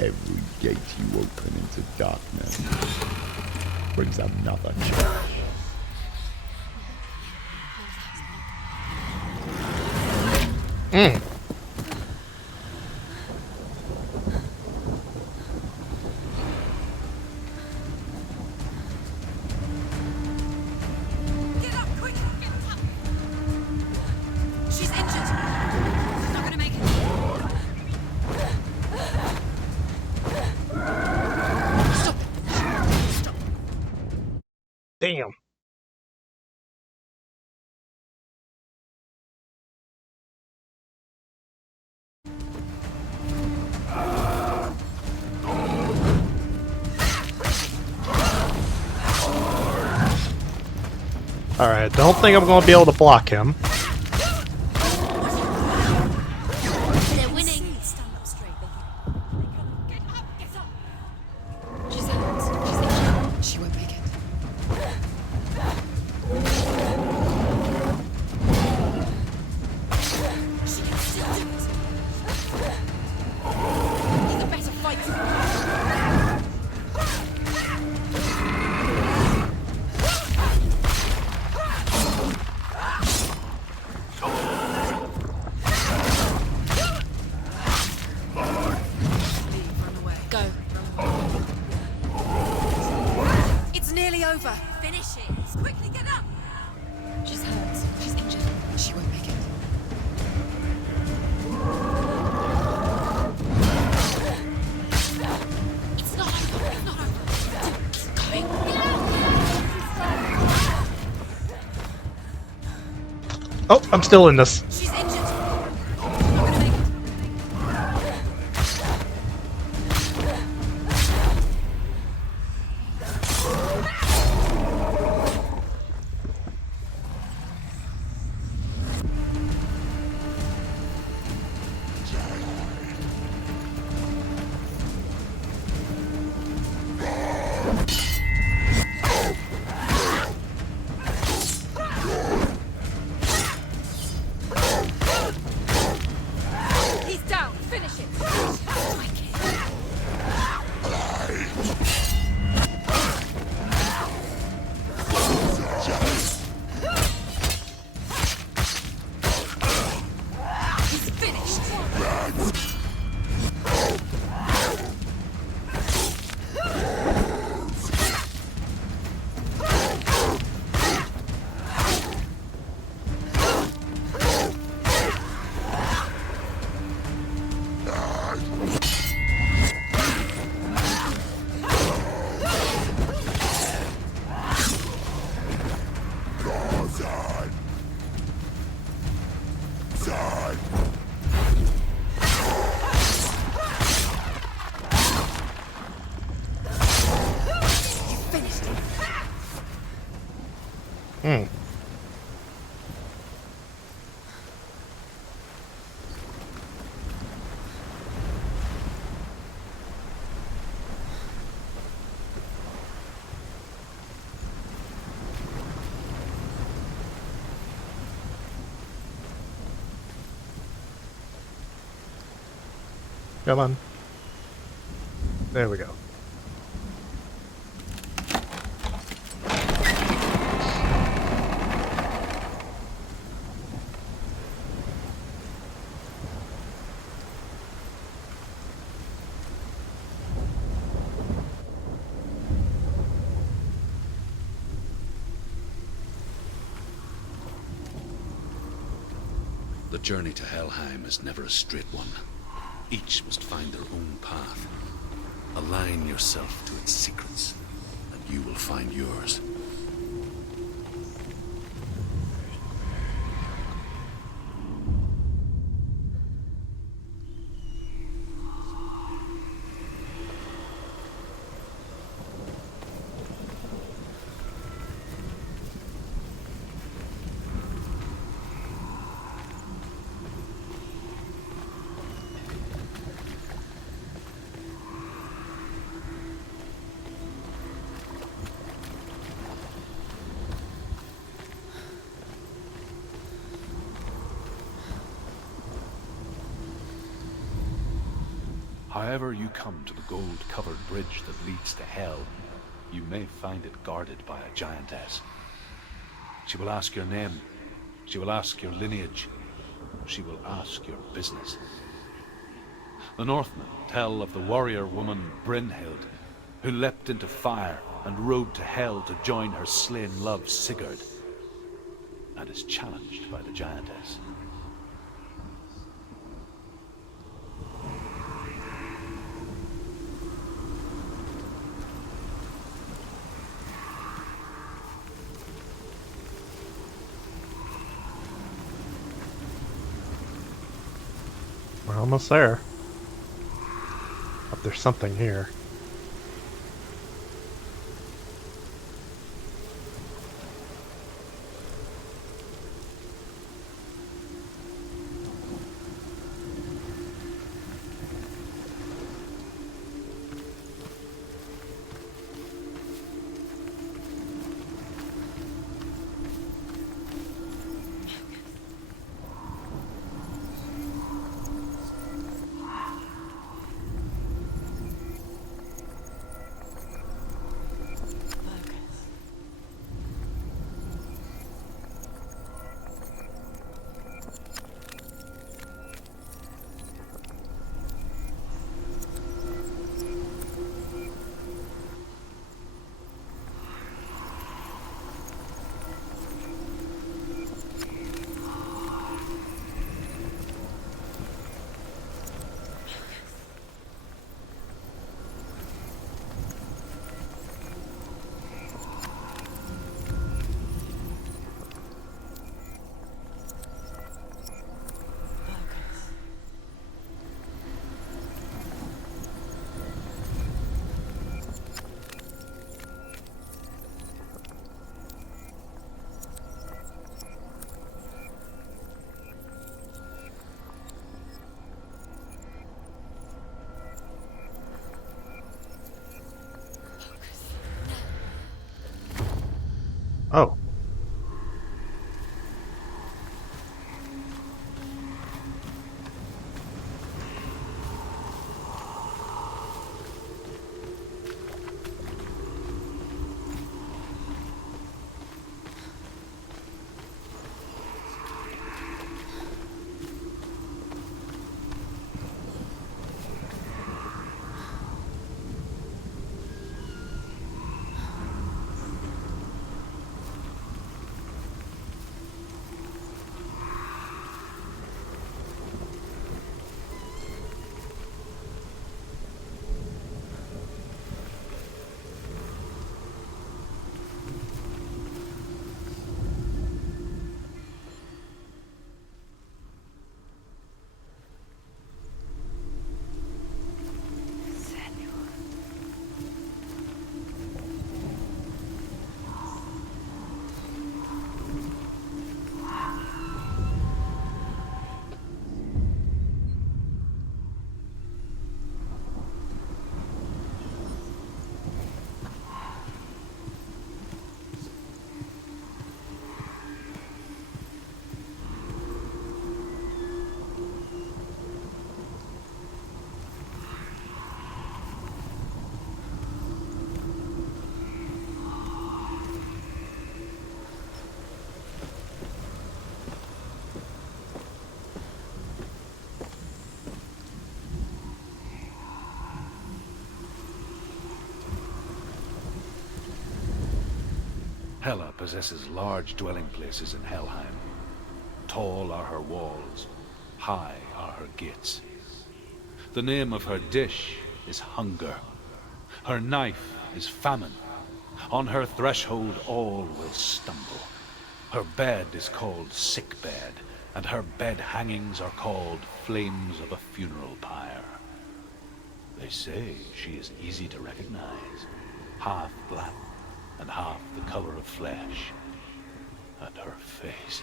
Every gate you open into darkness brings another challenge. Get up, quick! Get up! She's injured. She's not gonna make it. Stop it! Stop. Damn. Alright, don't think I'm gonna be able to block him. They're winning. Stand up straight, Get up. Get up. She's hurt. She's injured. She won't make it. she can still do it. He's a better fighter. Run away. Go. It's nearly over. Finish it. Quickly get up. She's hurt. She's injured. She won't make it. It's not over. It's not over. It's going. Oh, I'm still in this. She's injured. Not gonna make it. Come on. There we go. The journey to Helheim is never a straight one. Each must find their own path. Align yourself to its secrets, and you will find yours. However you come to the gold-covered bridge that leads to Hell, you may find it guarded by a giantess. She will ask your name, she will ask your lineage, she will ask your business. The Northmen tell of the warrior woman Brynhild, who leapt into fire and rode to Hell to join her slain love Sigurd, and is challenged by the giantess. We're almost there. But there's something here. Oh. Hela possesses large dwelling places in Helheim. Tall are her walls, high are her gates. The name of her dish is hunger. Her knife is famine. On her threshold all will stumble. Her bed is called sick bed, and her bed hangings are called flames of a funeral pyre. They say she is easy to recognize, half black and half the color of flesh, and her face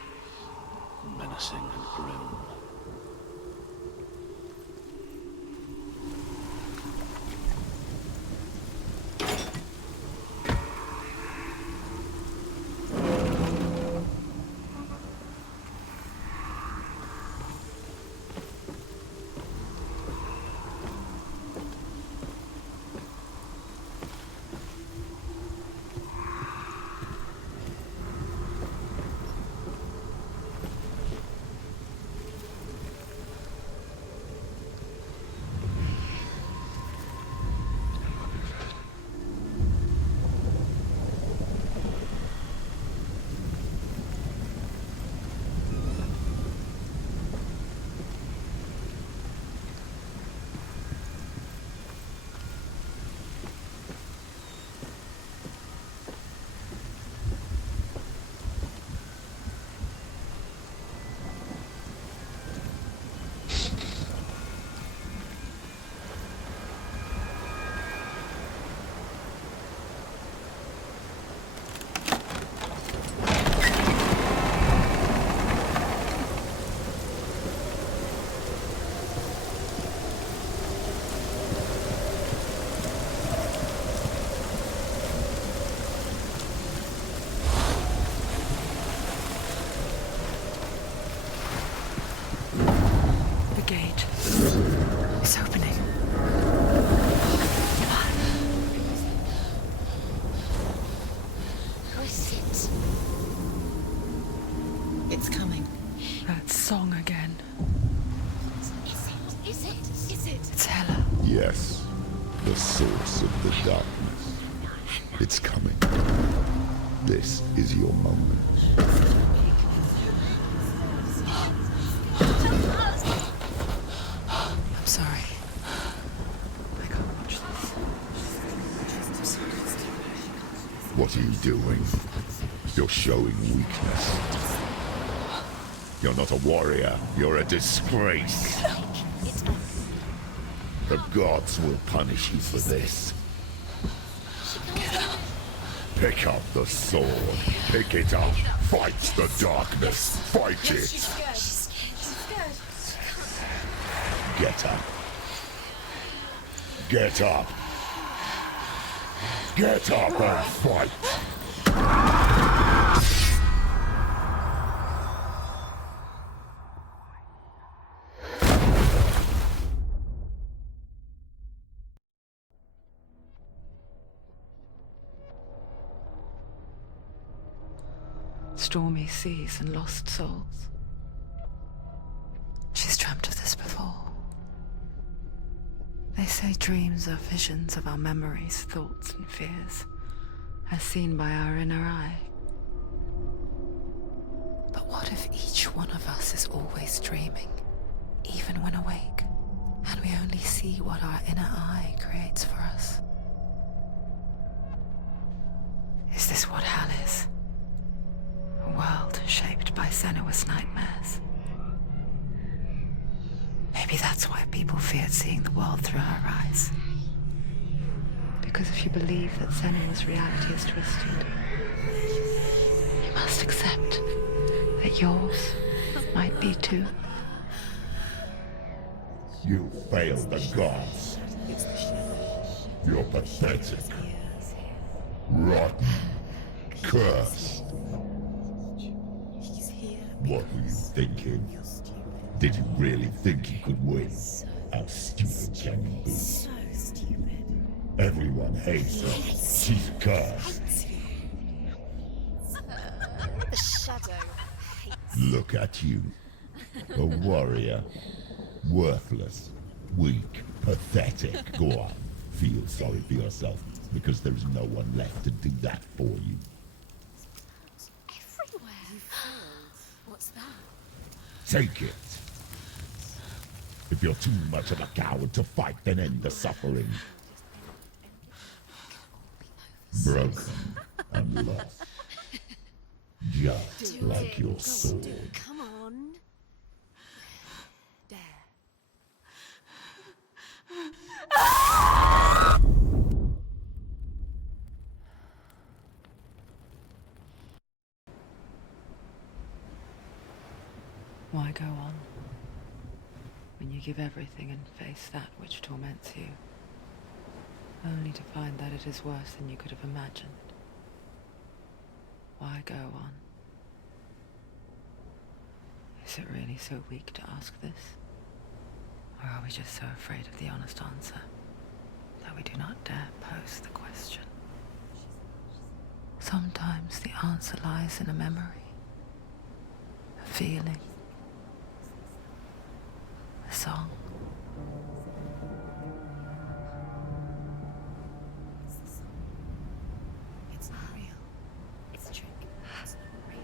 menacing and grim. Song again. Is it? It's Hela. Yes, the source of the darkness. It's coming. This is your moment. I'm sorry. I can't watch this. What are you doing? You're showing weakness. You're not a warrior. You're a disgrace. The gods will punish you for this. Pick up the sword. Pick it up. Fight the darkness. Fight it. She's scared. Get up. Get up. Get up and fight. Stormy seas and lost souls. She's dreamt of this before. They say dreams are visions of our memories, thoughts and fears, as seen by our inner eye. But what if each one of us is always dreaming, even when awake, and we only see what our inner eye creates for us? Is this what hell is? A world shaped by Senua's nightmares. Maybe that's why people feared seeing the world through her eyes. Because if you believe that Senua's reality is twisted, you must accept that yours might be too. You failed the gods. You're pathetic. Rotten. Cursed. What were you thinking? Did you really think you could win? How stupid can you be? So stupid. Everyone hates her. She's cursed. The shadow hates. Look at you. A warrior. Worthless. Weak. Pathetic. Go on. Feel sorry for yourself, because there's no one left to do that for you. Take it. If you're too much of a coward to fight, then end the suffering. Broken and lost. Just like your soul. Come on. There. Why go on when you give everything and face that which torments you, only to find that it is worse than you could have imagined? Why go on? Is it really so weak to ask this? Or are we just so afraid of the honest answer that we do not dare pose the question? Sometimes the answer lies in a memory, a feeling, a song. It's not real. It's a trick. It's not real.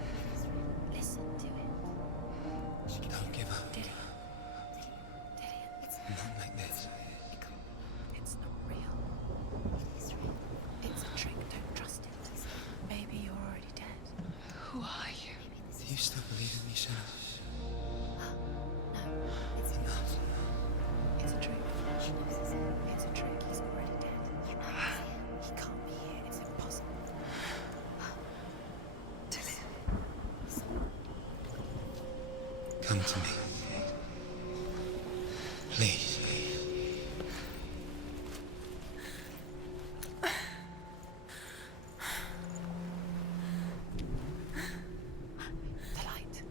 It is real. Listen to it. Don't give up. Did it? It's Not like this. It's not real. It is real. It's a trick. Don't trust it. Maybe you're already dead. Who are you? Do you still believe in me, Senua? No, it's not. It's a trick. She knows it's him. It's a trick. He's already dead. You know he's here. He can't be here. It's impossible. Come to me. Please. The light.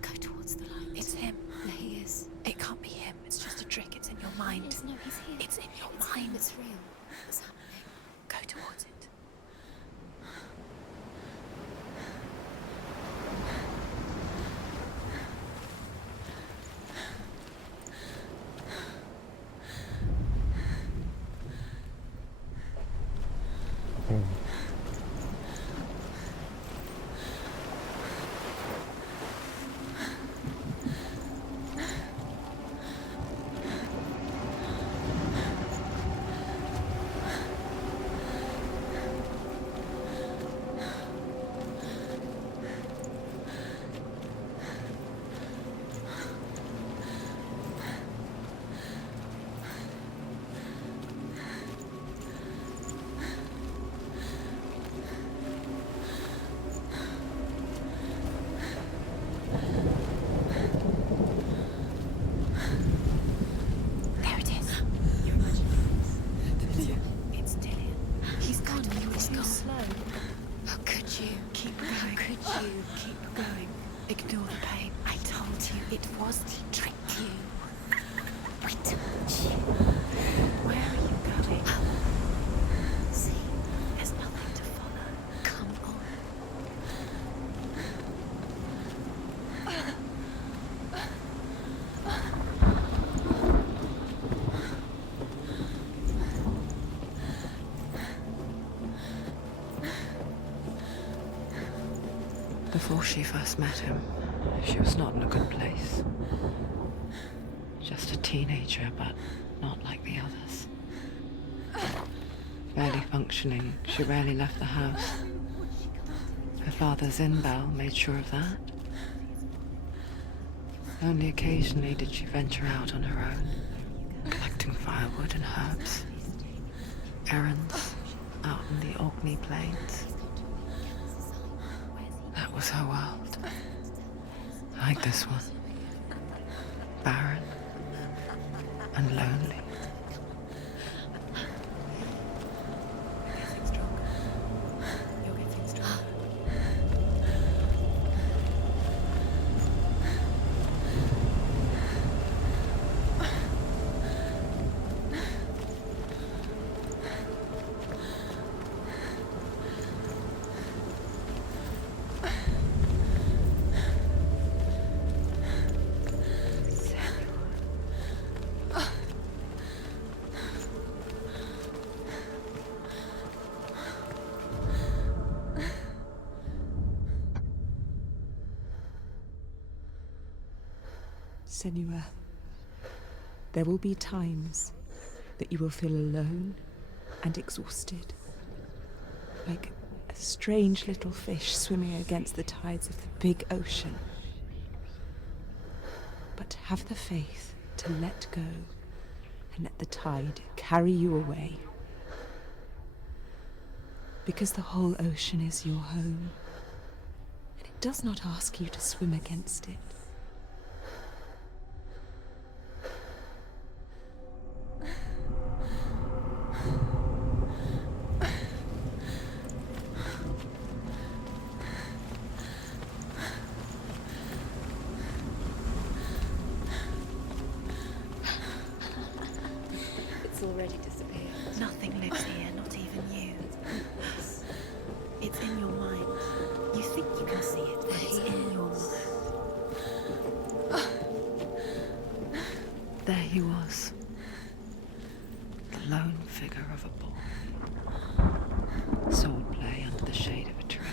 Go towards the light. It's him. There he is. It can't be him. It's just a trick. It's in your mind. No, he's here. It's in your mind. It's real. What's happening? Go towards it. There it is. You're imagining this. It's Dillian. He's gone. He's gone. Slow. How could you? Keep going. How could you? Keep going. Ignore the pain. I told you it was to trick you. I told you. Where are you going? See, there's nothing to follow. Come on. Before she first met him, she was not in a good place. Just a teenager, but not like the others. Barely functioning, she rarely left the house. Her father's in-bell made sure of that. Only occasionally did she venture out on her own, collecting firewood and herbs. Errands out in the Orkney Plains. That was her world. Like this one. Barren and lonely. You're getting stronger. You're getting stronger. Senua, there will be times that you will feel alone and exhausted, like a strange little fish swimming against the tides of the big ocean. But have the faith to let go and let the tide carry you away. Because the whole ocean is your home, and it does not ask you to swim against it. It's already disappeared. Nothing lives here, not even you. It's in your mind. You think you can see it, but it's in your mind. There he was. The lone figure of a bull. Swordplay under the shade of a tree.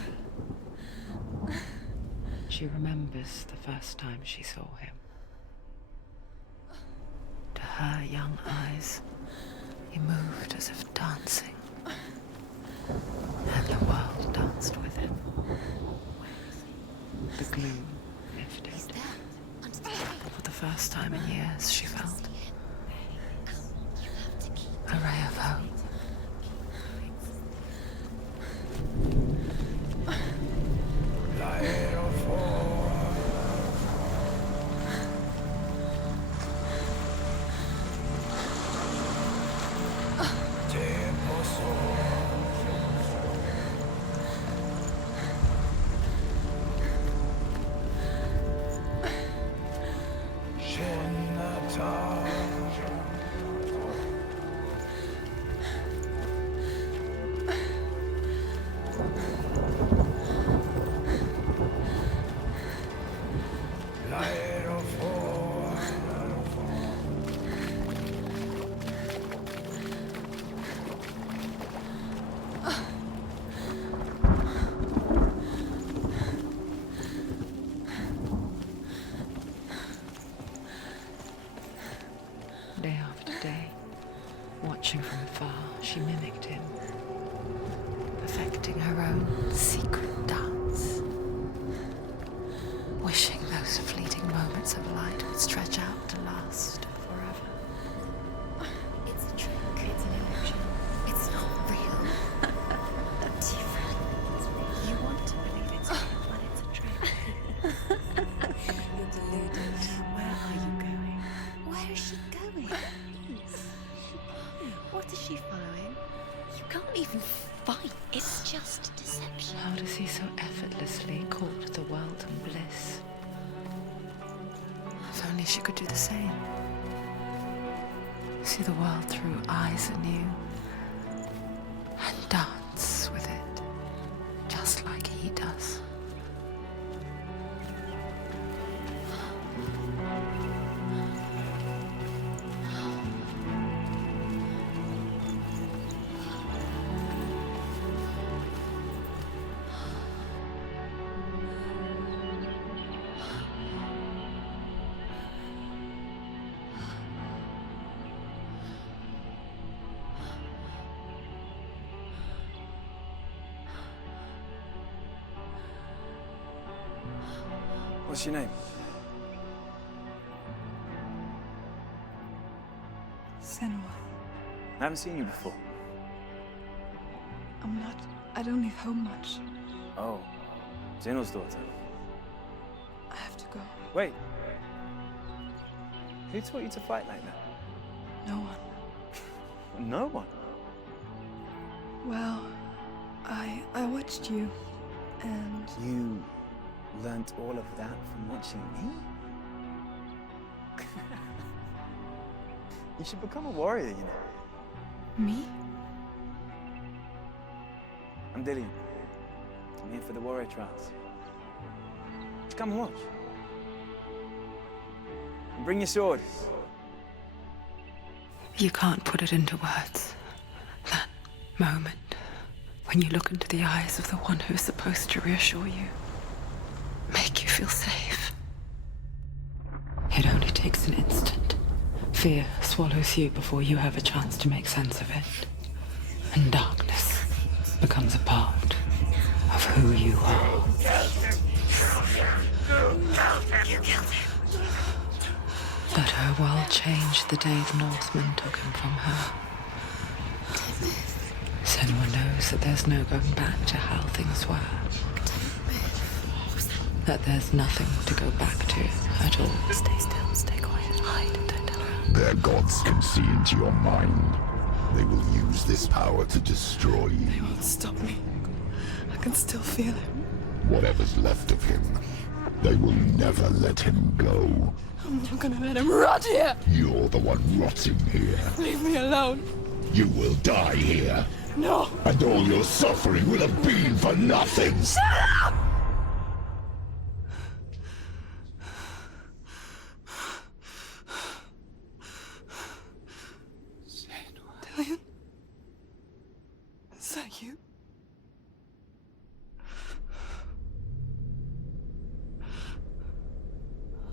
She remembers the first time she saw him. To her young eyes, he moved as if dancing. And the world danced with him. The gloom lifted. For the first time in years, she felt a ray of hope. Day after day, watching from afar, she mimicked him, perfecting her own secret dance, wishing those fleeting moments of light would stretch out to last forever. It's a trick. It's an illusion. It's not real. Different. You want to believe it's real, but it's a trick. You're deluded. Where are you going? Where is she going? What is she following? You can't even fight. It's just deception. How does he so effortlessly court the world and bliss? If only she could do the same. See the world through eyes anew and dance with it, just like he does. What's your name? Senua. I haven't seen you before. I don't leave home much. Oh, Zeno's daughter. I have to go. Wait. Who taught you to fight like that? No one. No one? Well, I watched you, and You learnt all of that from watching me? You should become a warrior, you know. me? I'm Dillian. I'm here for the warrior trials. Just come and watch. And bring your sword. You can't put it into words. That moment when you look into the eyes of the one who is supposed to reassure you, make you feel safe. It only takes takes an instant. Fear swallows you before you have a chance to make sense of it. And darkness becomes a part of who you are. But her world changed the day the Northmen took him from her. Senua knows that there's no going back to how things were. That there's nothing to go back to at all. Stay still, stay quiet, hide, don't tell her. Their gods can see into your mind. They will use this power to destroy you. They won't stop me. I can still feel him. Whatever's left of him, they will never let him go. I'm not gonna let him rot here. You're the one rotting here. Leave me alone. You will die here. No. And all your suffering will have been for nothing. Shut up! Dillion? Is that you?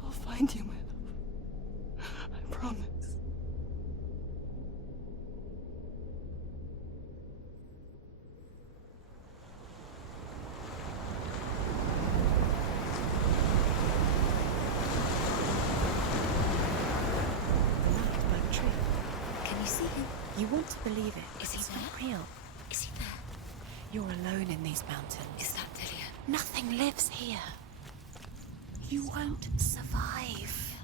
I'll find you, my love. I promise. Can you see him? You want to believe it. Is he It's there? not real. Is he there? You're alone in these mountains. Is that Dillion? Nothing lives here. You won't survive.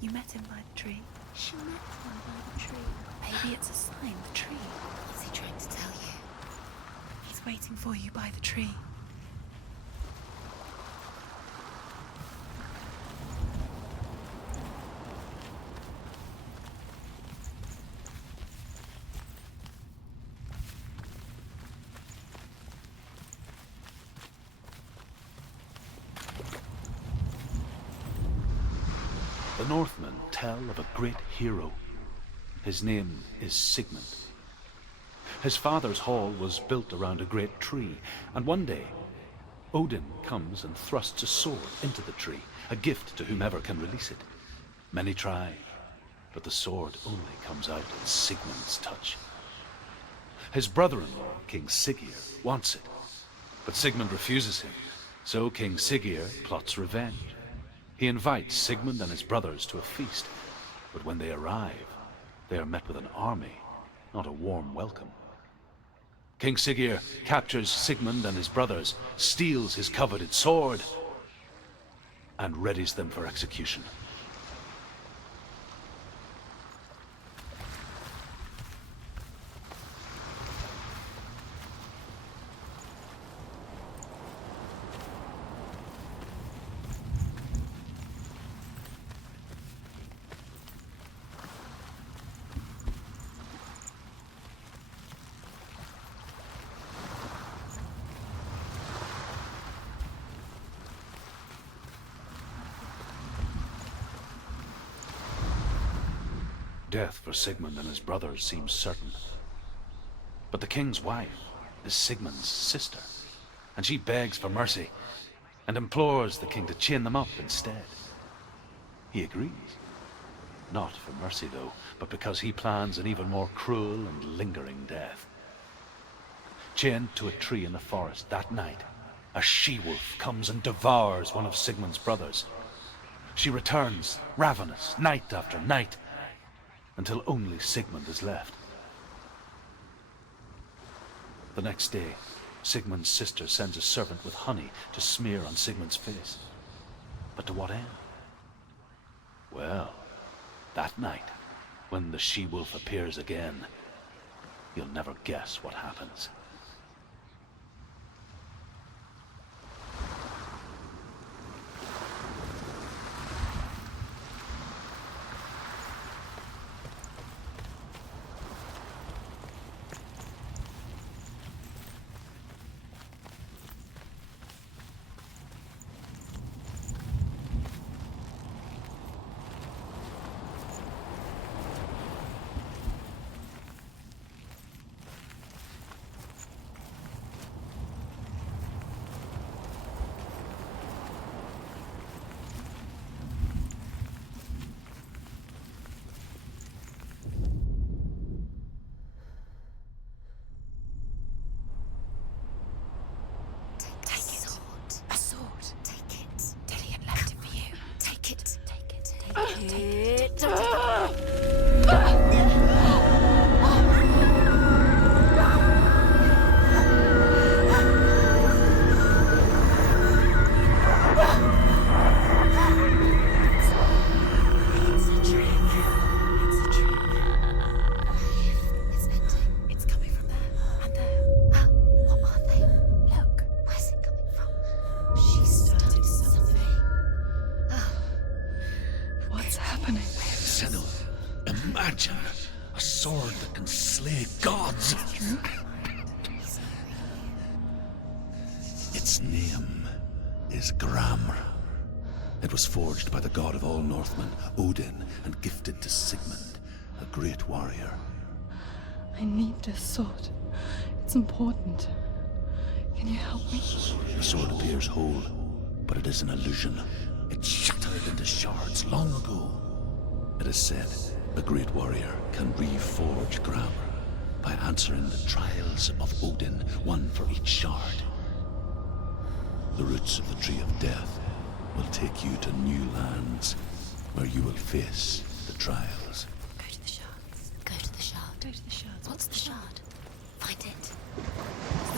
You met him by the tree. She met one by the tree. Maybe it's a sign, the tree. What's he trying to tell you? He's waiting for you by the tree. The Northmen tell of a great hero. His name is Sigmund. His father's hall was built around a great tree, and one day, Odin comes and thrusts a sword into the tree, a gift to whomever can release it. Many try, but the sword only comes out in Sigmund's touch. His brother-in-law, King Siggeir, wants it, but Sigmund refuses him, so King Siggeir plots revenge. He invites Sigmund and his brothers to a feast, but when they arrive, they are met with an army, not a warm welcome. King Siggeir captures Sigmund and his brothers, steals his coveted sword, and readies them for execution. Death for Sigmund and his brothers seems certain. But the king's wife is Sigmund's sister, and she begs for mercy and implores the king to chain them up instead. He agrees. Not for mercy, though, but because he plans an even more cruel and lingering death. Chained to a tree in the forest that night, a she-wolf comes and devours one of Sigmund's brothers. She returns, ravenous, night after night, until only Sigmund is left. The next day, Sigmund's sister sends a servant with honey to smear on Sigmund's face. But to what end? Well, that night, when the she-wolf appears again, you'll never guess what happens. imagine a sword that can slay gods? Its name is Gramr. It was forged by the god of all Northmen, Odin, and gifted to Sigmund, a great warrior. I need this sword. It's important. Can you help me? The sword appears whole, but it is an illusion. It shattered into shards long ago. It is said a great warrior can reforge Gramr by answering the trials of Odin, one for each shard. The roots of the Tree of Death will take you to new lands where you will face the trials. Go to the shards. Go to the shard. Go to the shards. What's the shard? Find it. It's the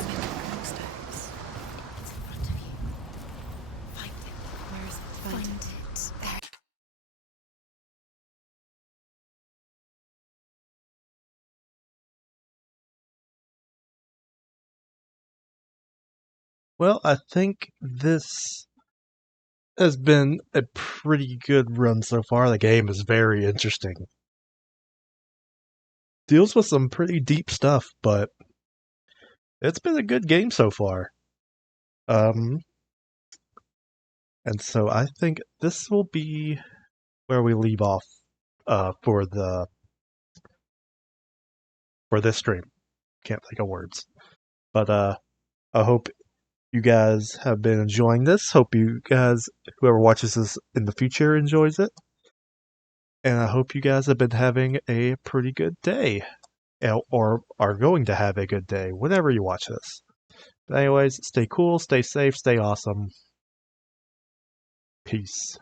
making stones. It's in front of you. Find it. Where is it? Find it. There. Well, I think this has been a pretty good run so far. The game is very interesting. Deals with some pretty deep stuff, but it's been a good game so far. And so I think this will be where we leave off for this stream. Can't think of words. But I hope you guys have been enjoying this. Hope you guys, whoever watches this in the future, enjoys it. And I hope you guys have been having a pretty good day. Or are going to have a good day, whenever you watch this. But anyways, stay cool, stay safe, stay awesome. Peace.